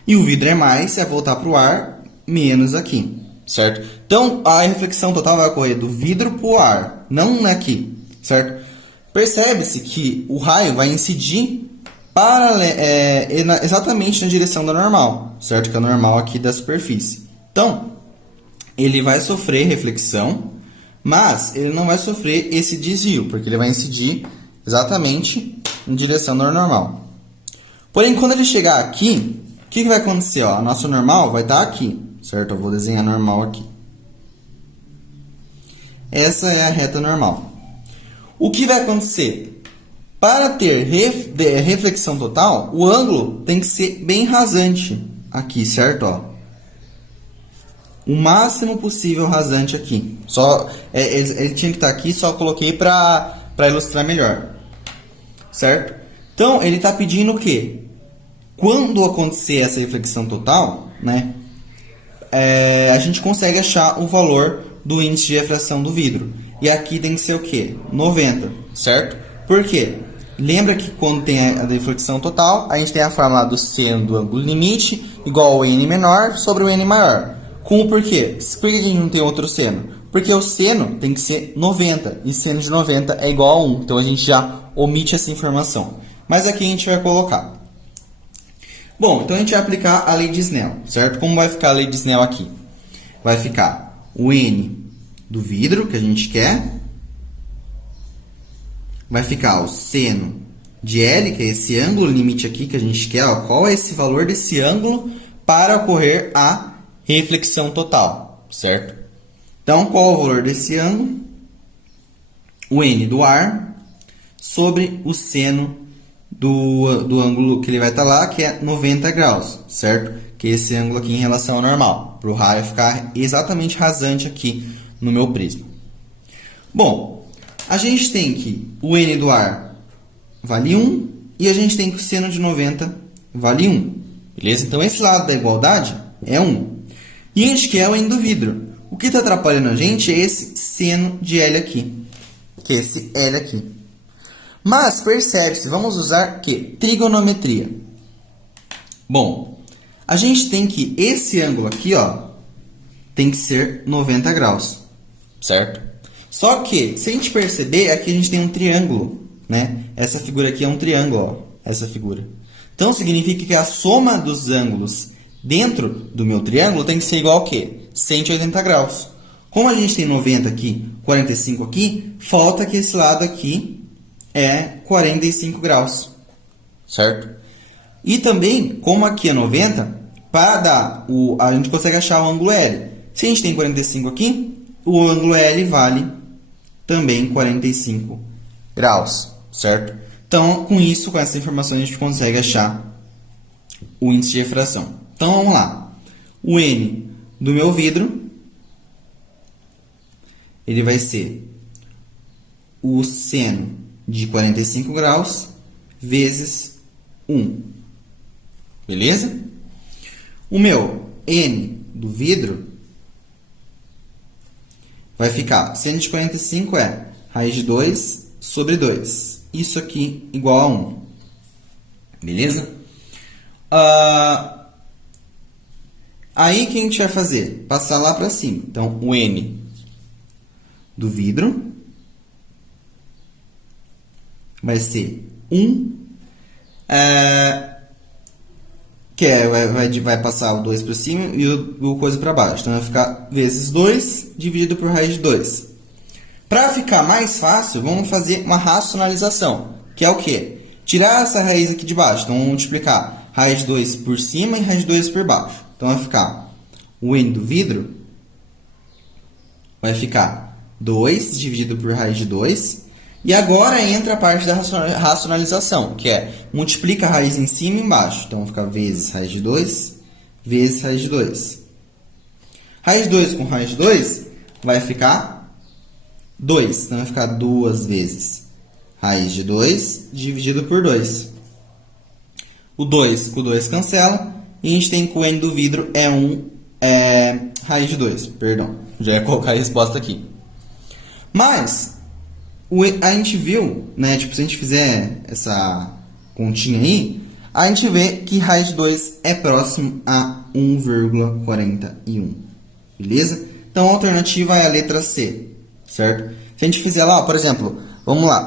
E o vidro é mais, se é voltar para o ar, menos aqui, certo? Então, a reflexão total vai ocorrer do vidro para o ar, não aqui, certo? Percebe-se que o raio vai incidir exatamente na direção da normal, certo? Que é a normal aqui da superfície. Então, ele vai sofrer reflexão, mas ele não vai sofrer esse desvio, porque ele vai incidir exatamente em direção da normal. Porém, quando ele chegar aqui, o que vai acontecer? Ó, a nossa normal vai estar aqui, certo? Eu vou desenhar normal aqui. Essa é a reta normal. O que vai acontecer? Para ter reflexão total, o ângulo tem que ser bem rasante aqui, certo? Ó, o máximo possível rasante aqui. Só, ele tinha que estar aqui, só coloquei para ilustrar melhor. Certo? Então, ele está pedindo o quê? Quando acontecer essa reflexão total, né, a gente consegue achar o valor do índice de refração do vidro. E aqui tem que ser o quê? 90, certo? Por quê? Lembra que quando tem a reflexão total, a gente tem a fórmula do seno do ângulo limite igual ao n menor sobre o n maior. Com o porquê? Por que a gente não tem outro seno? Porque o seno tem que ser 90, e seno de 90 é igual a 1. Então, a gente já omite essa informação. Mas aqui a gente vai colocar. Bom, então a gente vai aplicar a lei de Snell, certo? Como vai ficar a lei de Snell aqui? Vai ficar o n do vidro, que a gente quer. Vai ficar o seno de L, que é esse ângulo limite aqui que a gente quer. Ó, qual é esse valor desse ângulo para ocorrer a reflexão total, certo? Então, qual é o valor desse ângulo? O n do ar sobre o seno do ângulo que ele vai estar lá, que é 90 graus, certo? Que é esse ângulo aqui em relação ao normal, para o raio ficar exatamente rasante aqui no meu prisma. Bom, a gente tem que o n do ar vale 1 e a gente tem que o seno de 90 vale 1. Beleza? Então, esse lado da igualdade é 1. E a gente quer o n do vidro. O que está atrapalhando a gente é esse seno de L aqui, que é esse L aqui. Mas, percebe-se, vamos usar o quê? Trigonometria. Bom, a gente tem que esse ângulo aqui, ó, tem que ser 90 graus, certo? Só que, se a gente perceber, aqui a gente tem um triângulo, né? Essa figura aqui é um triângulo, ó, essa figura. Então, significa que a soma dos ângulos dentro do meu triângulo tem que ser igual ao quê? 180 graus. Como a gente tem 90 aqui, 45 aqui, falta que esse lado aqui é 45 graus, certo? E também, como aqui é 90, para dar a gente consegue achar o ângulo L. Se a gente tem 45 aqui, o ângulo L vale também 45 graus, certo? Então, com isso, com essa informação, a gente consegue achar o índice de refração. Então, vamos lá. O n do meu vidro, ele vai ser o seno de 45 graus vezes 1. Beleza? O meu n do vidro, vai ficar 145 é raiz de 2 sobre 2. Isso aqui igual a 1. Beleza? Aí, o que a gente vai fazer? Passar lá para cima. Então, o N do vidro vai ser 1. Vai passar o 2 para cima e o coisa para baixo. Então, vai ficar vezes 2 dividido por raiz de 2. Para ficar mais fácil, vamos fazer uma racionalização. Que é o quê? Tirar essa raiz aqui de baixo. Então, vamos multiplicar raiz de 2 por cima e raiz de 2 por baixo. Então, vai ficar o N do vidro vai ficar 2 dividido por raiz de 2. E agora entra a parte da racionalização, que é multiplica a raiz em cima e embaixo. Então, vai ficar vezes raiz de 2, vezes raiz de 2. Raiz de 2 com raiz de 2 vai ficar 2. Então, vai ficar 2 vezes raiz de 2 dividido por 2. O 2 com o 2 cancela. E a gente tem que o N do vidro é raiz de 2. Perdão, já ia colocar a resposta aqui. Mas a gente viu, né? Tipo, se a gente fizer essa continha aí, a gente vê que raiz de 2 é próximo a 1,41. Beleza? Então, a alternativa é a letra C, certo? Se a gente fizer lá, por exemplo, vamos lá.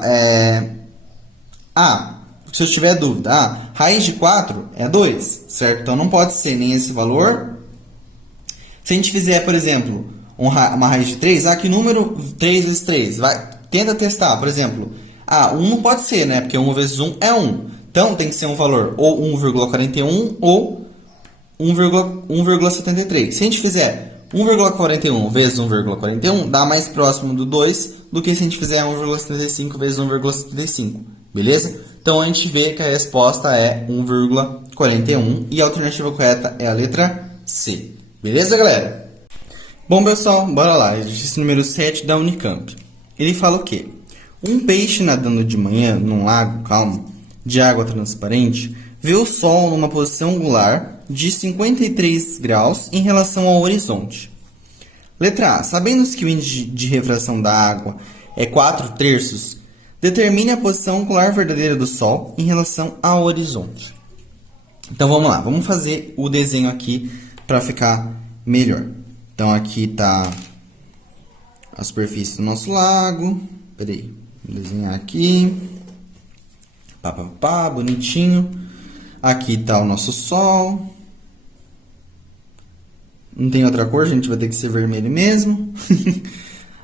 Se eu tiver dúvida, raiz de 4 é 2, certo? Então, não pode ser nem esse valor. Se a gente fizer, por exemplo, uma raiz de 3, que número 3 vezes 3? Tenta testar, por exemplo. 1 não pode ser, né? Porque 1 vezes 1 é 1. Então, tem que ser um valor ou 1,41 ou 1,73. Se a gente fizer 1,41 vezes 1,41, dá mais próximo do 2 do que se a gente fizer 1,75 vezes 1,75. Beleza? Então, a gente vê que a resposta é 1,41 e a alternativa correta é a letra C. Beleza, galera? Bom, pessoal, bora lá. Exercício número 7 da Unicamp. Ele fala o quê? Um peixe nadando de manhã num lago calmo, de água transparente, vê o sol numa posição angular de 53 graus em relação ao horizonte. Letra A. Sabendo-se que o índice de refração da água é 4/3, determine a posição angular verdadeira do sol em relação ao horizonte. Então, vamos lá. Vamos fazer o desenho aqui para ficar melhor. Então, aqui está a superfície do nosso lago. Peraí, vou desenhar aqui. Bonitinho. Aqui está o nosso sol. Não tem outra cor, a gente vai ter que ser vermelho mesmo.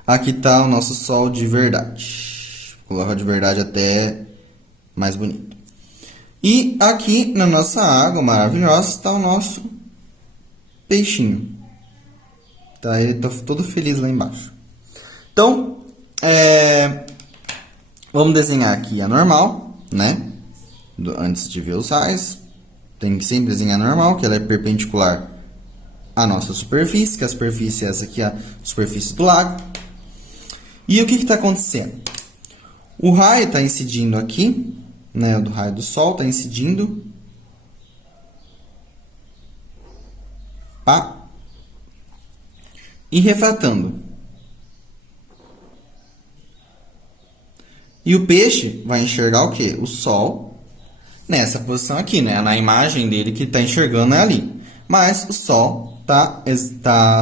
Aqui está o nosso sol de verdade. Vou colocar de verdade até mais bonito. E aqui na nossa água maravilhosa está o nosso peixinho. Tá, ele está todo feliz lá embaixo. Então, vamos desenhar aqui a normal, né? Antes de ver os raios. Tem que sempre desenhar a normal, que ela é perpendicular à nossa superfície, que a superfície é essa aqui, a superfície do lago. E o que está acontecendo? O raio está incidindo aqui, né? O raio do sol está incidindo. E refratando. E o peixe vai enxergar o quê? O sol nessa posição aqui, né? Na imagem dele que está enxergando é ali. Mas o sol tá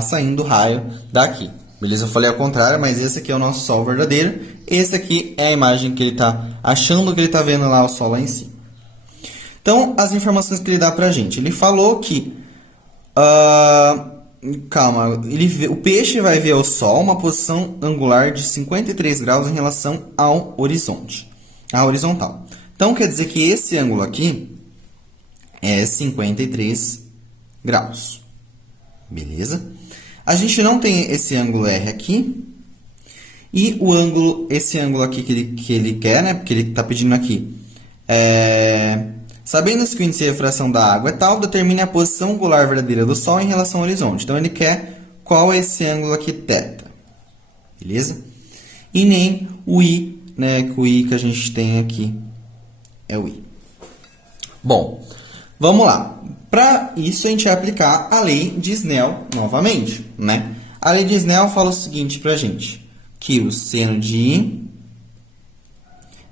saindo raio daqui. Beleza? Eu falei ao contrário, mas esse aqui é o nosso sol verdadeiro. Esse aqui é a imagem que ele está achando que ele está vendo lá o sol lá em cima. Então, as informações que ele dá pra gente. Ele falou que... o peixe vai ver o sol uma posição angular de 53 graus em relação ao horizonte, a horizontal. Então, quer dizer que esse ângulo aqui é 53 graus. Beleza? A gente não tem esse ângulo R aqui. E esse ângulo aqui que ele quer, né? Porque ele está pedindo aqui. Sabendo-se que o índice de refração da água é tal, determine a posição angular verdadeira do Sol em relação ao horizonte. Então, ele quer qual é esse ângulo aqui, θ. Beleza? E nem o I, né? Que o I que a gente tem aqui é o I. Bom, vamos lá. Para isso, a gente vai aplicar a lei de Snell novamente, né? A lei de Snell fala o seguinte pra gente, que o seno de I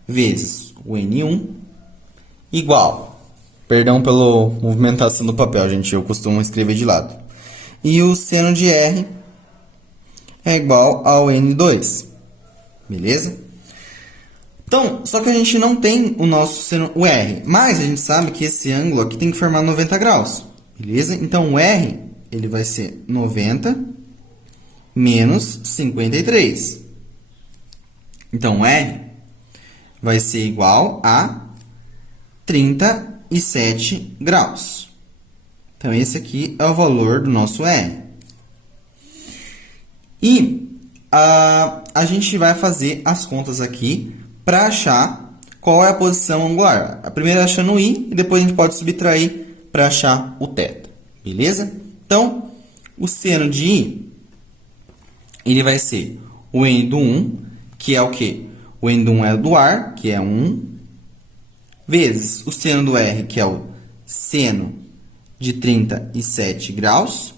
vezes o N1 igual, perdão pela movimentação do papel, gente, eu costumo escrever de lado, e o seno de R é igual ao N2, beleza? Então, só que a gente não tem o nosso seno, o R, mas a gente sabe que esse ângulo aqui tem que formar 90 graus, beleza? Então, o R, ele vai ser 90 menos 53. Então, o R vai ser igual a 37 graus. Então, esse aqui é o valor do nosso R. E a gente vai fazer as contas aqui para achar qual é a posição angular. A primeira é achando o I e depois a gente pode subtrair para achar o θ. Beleza? Então, o seno de I, ele vai ser o N do 1, que é o quê? O N do 1 é do ar, que é 1, vezes o seno do R, que é o seno de 37 graus,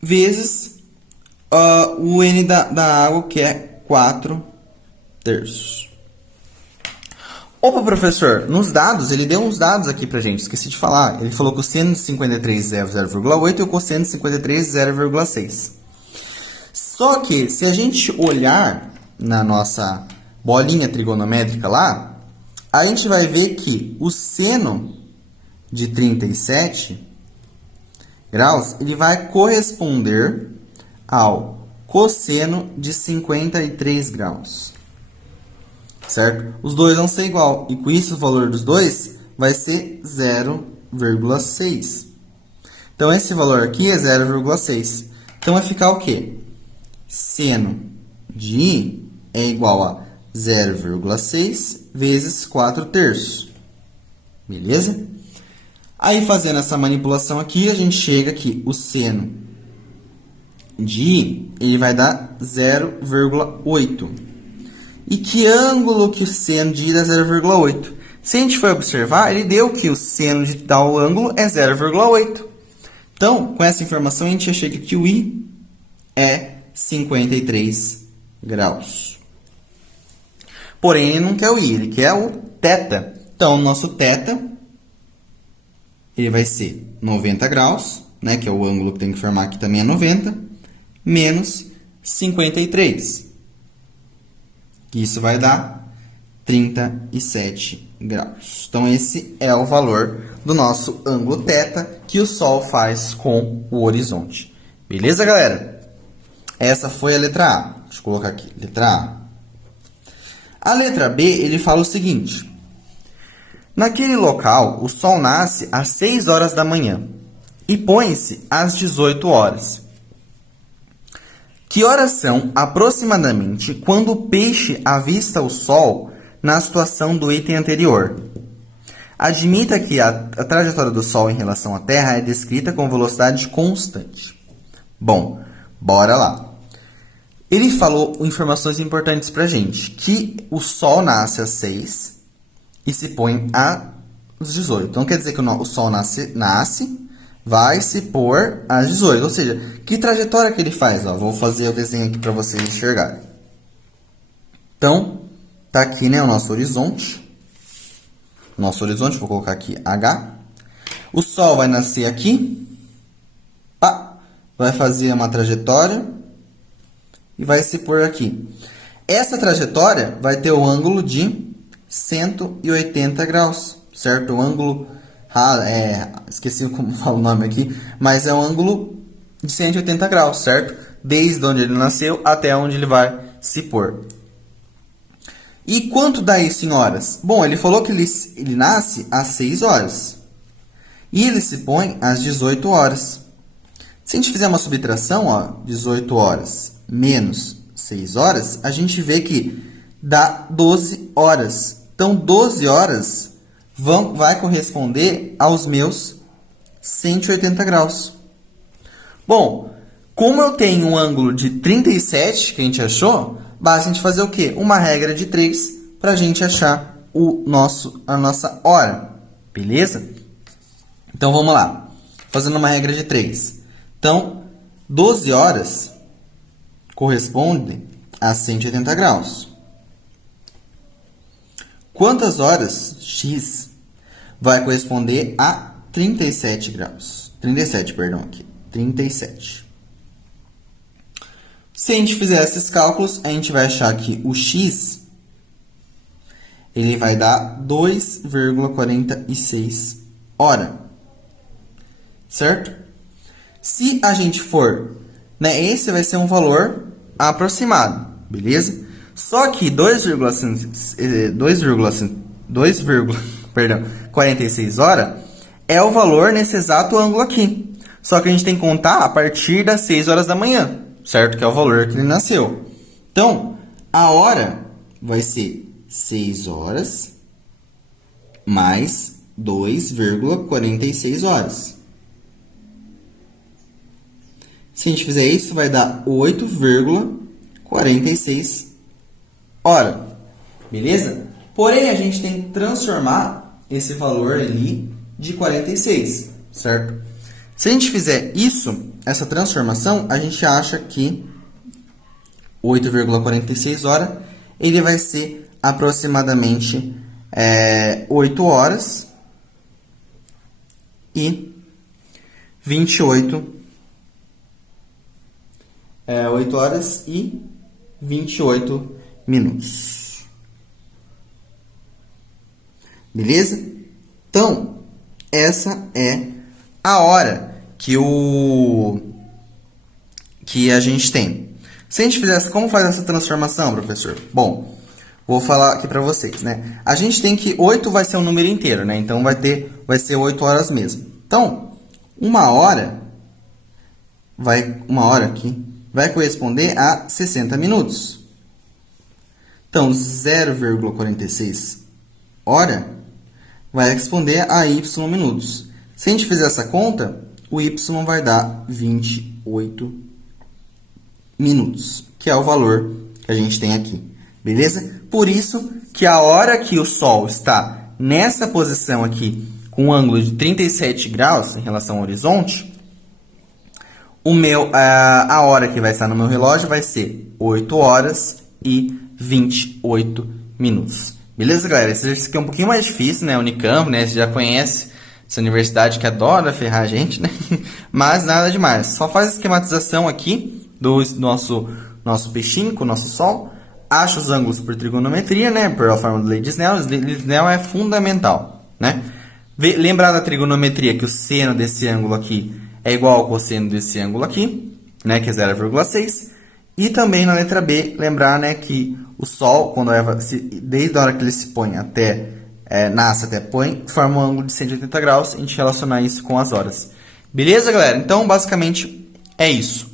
vezes o N da água, que é 4/3. Opa, professor, nos dados, ele deu uns dados aqui pra gente, esqueci de falar. Ele falou que o seno de 53 é 0,8 e o cosseno de 53 é 0,6. Só que, se a gente olhar na nossa bolinha trigonométrica lá, a gente vai ver que o seno de 37 graus, ele vai corresponder ao cosseno de 53 graus. Certo? Os dois vão ser igual. E com isso, o valor dos dois vai ser 0,6. Então, esse valor aqui é 0,6. Então, vai ficar o quê? Seno de I é igual a 0,6 vezes 4/3. Beleza? Aí, fazendo essa manipulação aqui, a gente chega que o seno de I, ele vai dar 0,8. E que ângulo que o seno de I dá 0,8? Se a gente for observar, ele deu que o seno de tal ângulo é 0,8. Então, com essa informação, a gente já chega que o I é 53 graus. Porém, ele não quer o I, ele quer o θ. Então, o nosso θ, ele vai ser 90 graus, né, que é o ângulo que tem que formar aqui também é 90, menos 53. Isso vai dar 37 graus. Então, esse é o valor do nosso ângulo θ que o Sol faz com o horizonte. Beleza, galera? Essa foi a letra A. Deixa eu colocar aqui, letra A. A letra B, ele fala o seguinte. Naquele local, o Sol nasce às 6 horas da manhã e põe-se às 18 horas. Que horas são, aproximadamente, quando o peixe avista o Sol na situação do item anterior? Admita que a trajetória do Sol em relação à Terra é descrita com velocidade constante. Bom, bora lá. Ele falou informações importantes para a gente, que o Sol nasce às 6 e se põe às 18. Então, quer dizer que o Sol nasce, vai se pôr às 18. Ou seja, que trajetória que ele faz? Ó, vou fazer o desenho aqui para vocês enxergarem. Então, tá aqui, né, o nosso horizonte. Vou colocar aqui H. O Sol vai nascer aqui. Pá, vai fazer uma trajetória e vai se pôr aqui. Essa trajetória vai ter o ângulo de 180 graus, certo? O ângulo, esqueci como fala o nome aqui, mas é um ângulo de 180 graus, certo? Desde onde ele nasceu até onde ele vai se pôr. E quanto dá isso em horas? Bom, ele falou que ele nasce às 6 horas e ele se põe às 18 horas. Se a gente fizer uma subtração, ó, 18 horas menos 6 horas, a gente vê que dá 12 horas. Então, 12 horas vai corresponder aos meus 180 graus. Bom, como eu tenho um ângulo de 37, que a gente achou, basta a gente fazer o quê? Uma regra de 3 para a gente achar a nossa hora. Beleza? Então, vamos lá. fazendo uma regra de 3. Então, 12 horas corresponde a 180 graus. Quantas horas x vai corresponder a 37 graus? 37, perdão, aqui. 37. Se a gente fizer esses cálculos, a gente vai achar que o x ele vai dar 2,46 hora. Certo? Se a gente for, né, esse vai ser um valor aproximado, beleza? Só que 2,46 horas é o valor nesse exato ângulo aqui. Só que a gente tem que contar a partir das 6 horas da manhã, certo? Que é o valor que ele nasceu. Então, a hora vai ser 6 horas mais 2,46 horas. Se a gente fizer isso, vai dar 8,46 horas. Beleza? Porém, a gente tem que transformar esse valor ali de 46, certo? Se a gente fizer isso, essa transformação, a gente acha que 8,46 horas, ele vai ser aproximadamente 8 horas e 28 8 horas e 28 minutos. Beleza? Então, essa é a hora que a gente tem. Se a gente fizesse, como faz essa transformação, professor? Bom, vou falar aqui para vocês, né? A gente tem que 8 vai ser um número inteiro, né? Então vai ser 8 horas mesmo. Então, uma hora aqui vai corresponder a 60 minutos. Então, 0,46 hora vai corresponder a y minutos. Se a gente fizer essa conta, o y vai dar 28 minutos, que é o valor que a gente tem aqui. Beleza? Por isso que a hora que o Sol está nessa posição aqui, com um ângulo de 37 graus em relação ao horizonte, a hora que vai estar no meu relógio vai ser 8 horas e 28 minutos. Beleza, galera? Esse exercício aqui é um pouquinho mais difícil, né? Unicamp, né? Você já conhece essa universidade que adora ferrar a gente, né? Mas nada demais. Só faz a esquematização aqui do nosso peixinho com o nosso Sol. Acha os ângulos por trigonometria, né? Por a forma da lei de Snell. A lei de Snell é fundamental, né? Lembrar da trigonometria que o seno desse ângulo aqui é igual ao cosseno desse ângulo aqui, né? Que é 0,6. E também na letra B, lembrar, né, que o Sol, desde a hora que ele se põe até nasce até põe, forma um ângulo de 180 graus, a gente relacionar isso com as horas. Beleza, galera? Então, basicamente, é isso.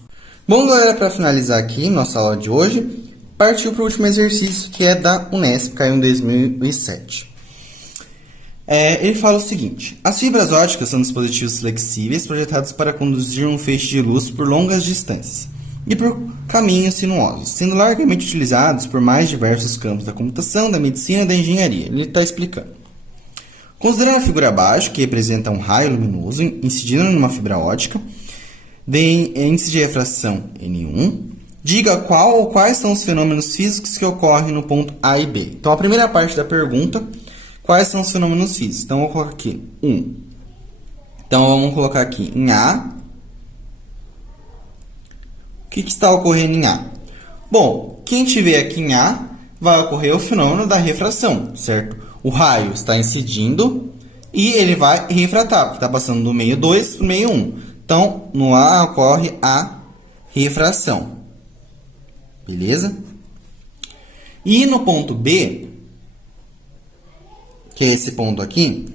Bom, galera, para finalizar aqui nossa aula de hoje, partiu para o último exercício, que é da Unesp, caiu em 2007. Ele fala o seguinte: as fibras ópticas são dispositivos flexíveis projetados para conduzir um feixe de luz por longas distâncias e por caminhos sinuosos, sendo largamente utilizados por mais diversos campos da computação, da medicina e da engenharia. Ele está explicando. Considerando a figura abaixo, que representa um raio luminoso incidindo numa fibra óptica, de índice de refração N1, diga qual ou quais são os fenômenos físicos que ocorrem no ponto A e B. Então, a primeira parte da pergunta, quais são os fenômenos físicos? Então, eu vou colocar aqui 1. Então, vamos colocar aqui em A. O que está ocorrendo em A? Bom, quem tiver aqui em A, vai ocorrer o fenômeno da refração, certo? O raio está incidindo e ele vai refratar, porque está passando do meio 2 para o meio 1. Então, no A ocorre a refração. Beleza? E no ponto B, que é esse ponto aqui,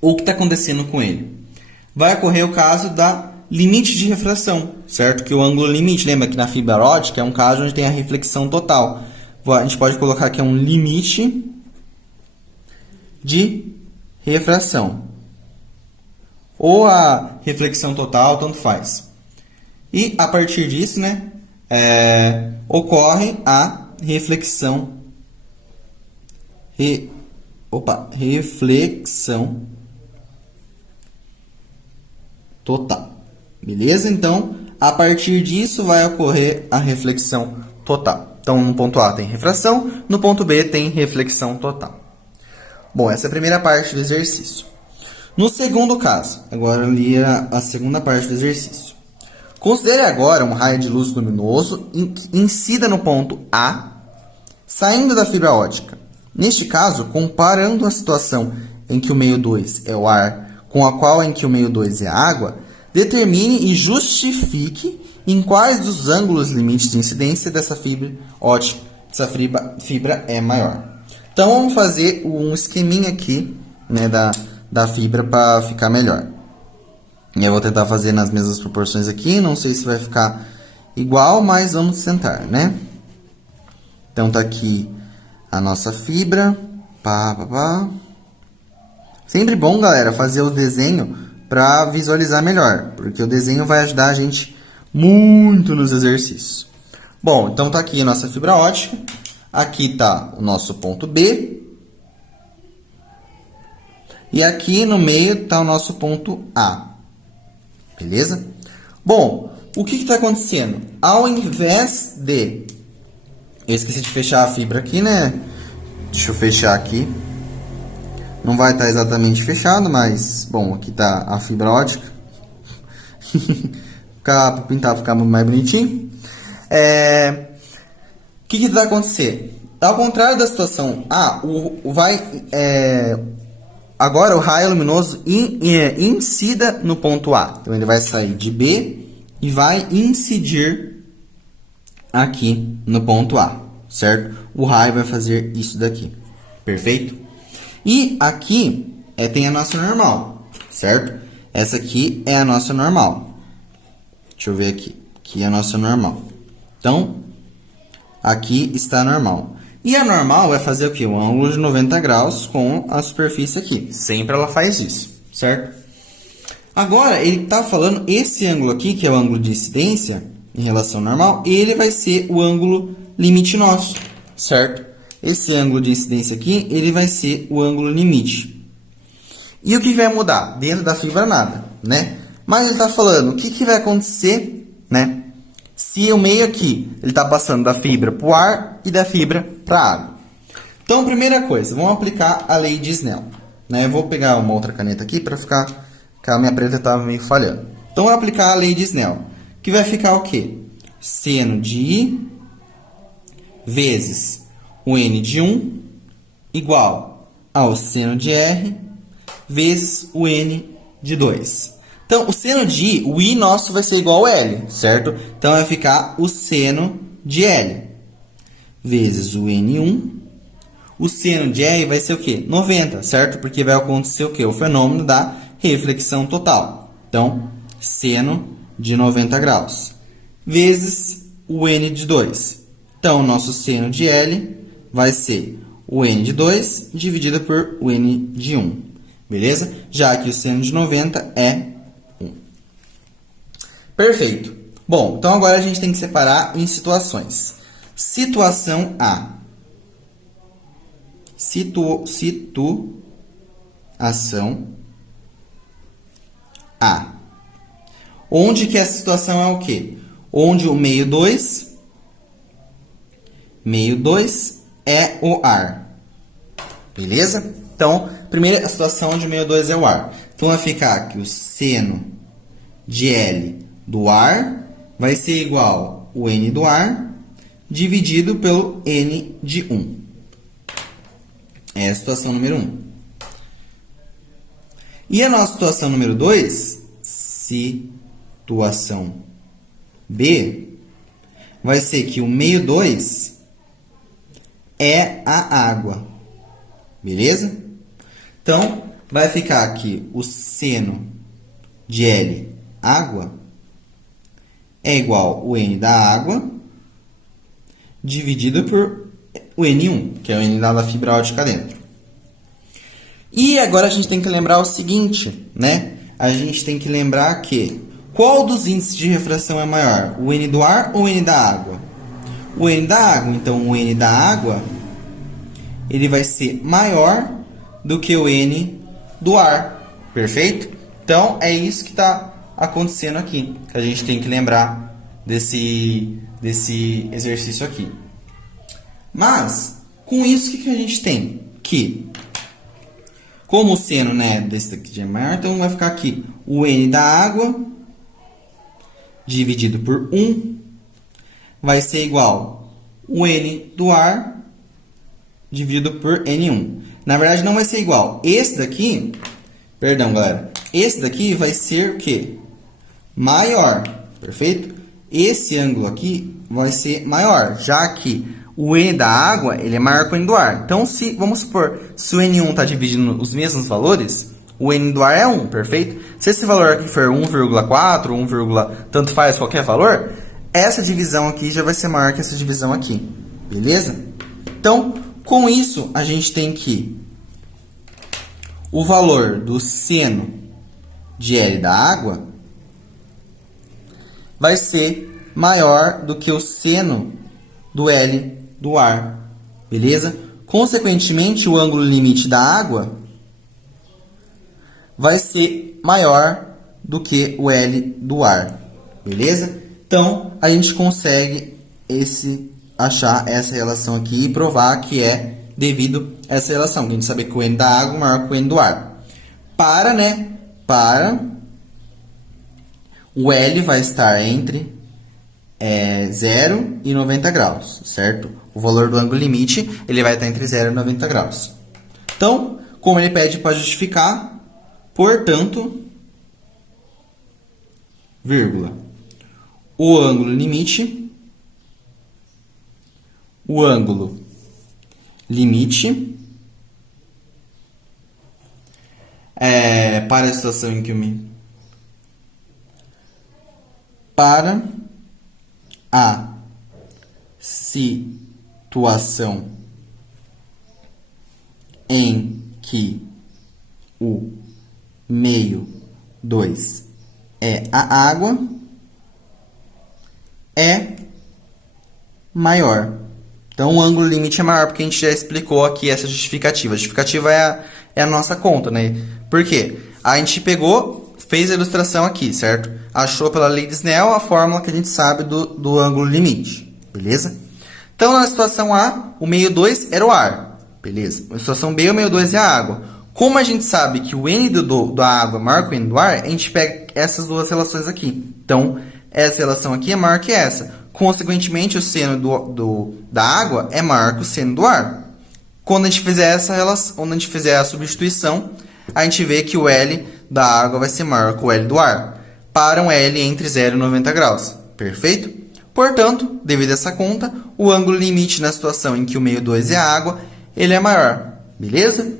o que está acontecendo com ele? Vai ocorrer o caso da limite de refração, certo? Que o ângulo limite, lembra que na fibra óptica é um caso onde tem a reflexão total. A gente pode colocar que é um limite de refração. Ou a reflexão total, tanto faz. E a partir disso, né, ocorre a reflexão. Reflexão total. Beleza? Então, a partir disso vai ocorrer a reflexão total. Então, no ponto A tem refração, no ponto B tem reflexão total. Bom, essa é a primeira parte do exercício. No segundo caso, agora eu li a segunda parte do exercício. Considere agora um raio de luz luminoso que incida no ponto A, saindo da fibra ótica. Neste caso, comparando a situação em que o meio 2 é o ar com a qual em que o meio 2 é a água, determine e justifique em quais dos ângulos limites de incidência dessa fibra ótica essa fibra é maior. Então, vamos fazer um esqueminha aqui, né, da fibra para ficar melhor. E eu vou tentar fazer nas mesmas proporções aqui, não sei se vai ficar igual, mas vamos tentar, né? Então, tá aqui a nossa fibra. Sempre bom, galera, fazer o desenho para visualizar melhor, porque o desenho vai ajudar a gente muito nos exercícios. Bom, então tá aqui a nossa fibra ótica. Aqui tá o nosso ponto B. E aqui no meio tá o nosso ponto A. Beleza? Bom, o que está acontecendo? Ao invés de... Eu esqueci de fechar a fibra aqui, né? Deixa eu fechar aqui. Não vai estar exatamente fechado, mas... Bom, aqui está a fibra ótica. Para pintar, ficar mais bonitinho. O que vai acontecer? Ao contrário da situação A, agora o raio luminoso incida no ponto A. Então, ele vai sair de B e vai incidir aqui no ponto A, certo? O raio vai fazer isso daqui, perfeito? E aqui tem a nossa normal, certo? Essa aqui é a nossa normal. Deixa eu ver aqui. Aqui é a nossa normal. Então, aqui está a normal. E a normal vai fazer o quê? Um ângulo de 90 graus com a superfície aqui. Sempre ela faz isso, certo? Agora, ele está falando esse ângulo aqui, que é o ângulo de incidência, em relação ao normal, ele vai ser o ângulo limite nosso, certo? Esse ângulo de incidência aqui, ele vai ser o ângulo limite. E o que vai mudar? Dentro da fibra, nada, né? Mas ele está falando o que vai acontecer, né? Se o meio aqui, ele está passando da fibra para o ar e da fibra para a água. Então, primeira coisa, vamos aplicar a lei de Snell, né? Eu vou pegar uma outra caneta aqui para ficar... porque a minha preta estava meio falhando. Então, vou aplicar a lei de Snell, que vai ficar o quê? Seno de I vezes o N de 1 igual ao seno de R vezes o N de 2. Então, o seno de I, o I nosso vai ser igual ao L, certo? Então, vai ficar o seno de L vezes o N1. O seno de R vai ser o quê? 90, certo? Porque vai acontecer o quê? O fenômeno da reflexão total. Então, seno de 90 graus vezes o N de 2. Então, o nosso seno de L vai ser o N de 2 dividido por o N de 1. Beleza? Já que o seno de 90 é 1. Perfeito. Bom, então agora a gente tem que separar em situações. Situação A. Situação A. Onde que essa situação é o quê? Onde o meio 2 é o ar. Beleza? Então, primeira situação onde o meio 2 é o ar. Então, vai ficar aqui o seno de L do ar vai ser igual ao N do ar dividido pelo N de 1. É a situação número 1. E a nossa situação número 2, situação B, vai ser que o meio 2 é a água. Beleza? Então, vai ficar aqui o seno de L, água, é igual ao N da água, dividido por o N1, que é o N da fibra ótica dentro. E agora a gente tem que lembrar o seguinte, né? A gente tem que lembrar que qual dos índices de refração é maior? O N do ar ou o N da água? O N da água. Então, o N da água ele vai ser maior do que o N do ar. Perfeito? Então, é isso que está acontecendo aqui. A gente tem que lembrar desse exercício aqui. Mas, com isso, o que a gente tem? Que, como o seno, né, desse daqui já é maior, então vai ficar aqui o N da água dividido por 1 vai ser igual o N do ar dividido por N1. Na verdade, não vai ser igual. Esse daqui, perdão, galera. Esse daqui vai ser o quê? Maior, perfeito? Esse ângulo aqui vai ser maior, já que o N da água ele é maior que o N do ar. Então, vamos supor, se o N1 está dividindo os mesmos valores, o N do ar é 1, perfeito? Se esse valor aqui for 1,4, 1, tanto faz qualquer valor, essa divisão aqui já vai ser maior que essa divisão aqui, beleza? Então, com isso, a gente tem que o valor do seno de L da água vai ser maior do que o seno do L do ar, beleza? Consequentemente, o ângulo limite da água vai ser maior do que o L do ar, beleza? Então, a gente consegue achar essa relação aqui e provar que é devido a essa relação. A gente sabe que o N da água é maior que o N do ar. Para o L vai estar entre 0 e 90 graus, certo? O valor do ângulo limite ele vai estar entre 0 e 90 graus. Então, como ele pede para justificar, portanto, vírgula, o ângulo limite para a situação em que para a situação em que o meio 2 é a água é maior. Então, o ângulo limite é maior, porque a gente já explicou aqui essa justificativa. A justificativa é a nossa conta, né? Por quê? A gente fez a ilustração aqui, certo? Achou pela lei de Snell a fórmula que a gente sabe do ângulo limite, beleza? Então, na situação A, o meio 2 era o ar, beleza? Na situação B, o meio 2 é a água. Como a gente sabe que o N da água é maior que o N do ar, a gente pega essas duas relações aqui. Então, essa relação aqui é maior que essa. Consequentemente, o seno da água é maior que o seno do ar. Quando a gente fizer essa relação, quando a gente fizer a substituição, a gente vê que o L da água vai ser maior que o L do ar, para um L entre 0 e 90 graus. Perfeito? Portanto, devido a essa conta, o ângulo limite na situação em que o meio 2 é a água, ele é maior. Beleza?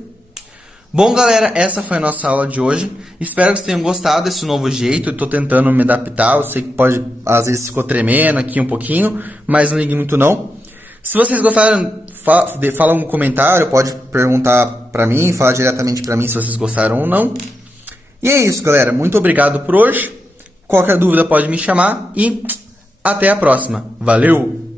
Bom, galera, essa foi a nossa aula de hoje. Espero que vocês tenham gostado desse novo jeito. Estou tentando me adaptar. Eu sei que às vezes ficou tremendo aqui um pouquinho, mas não ligue muito não. Se vocês gostaram, fala um comentário, pode perguntar para mim, falar diretamente para mim se vocês gostaram ou não. E é isso, galera. Muito obrigado por hoje. Qualquer dúvida pode me chamar e até a próxima. Valeu!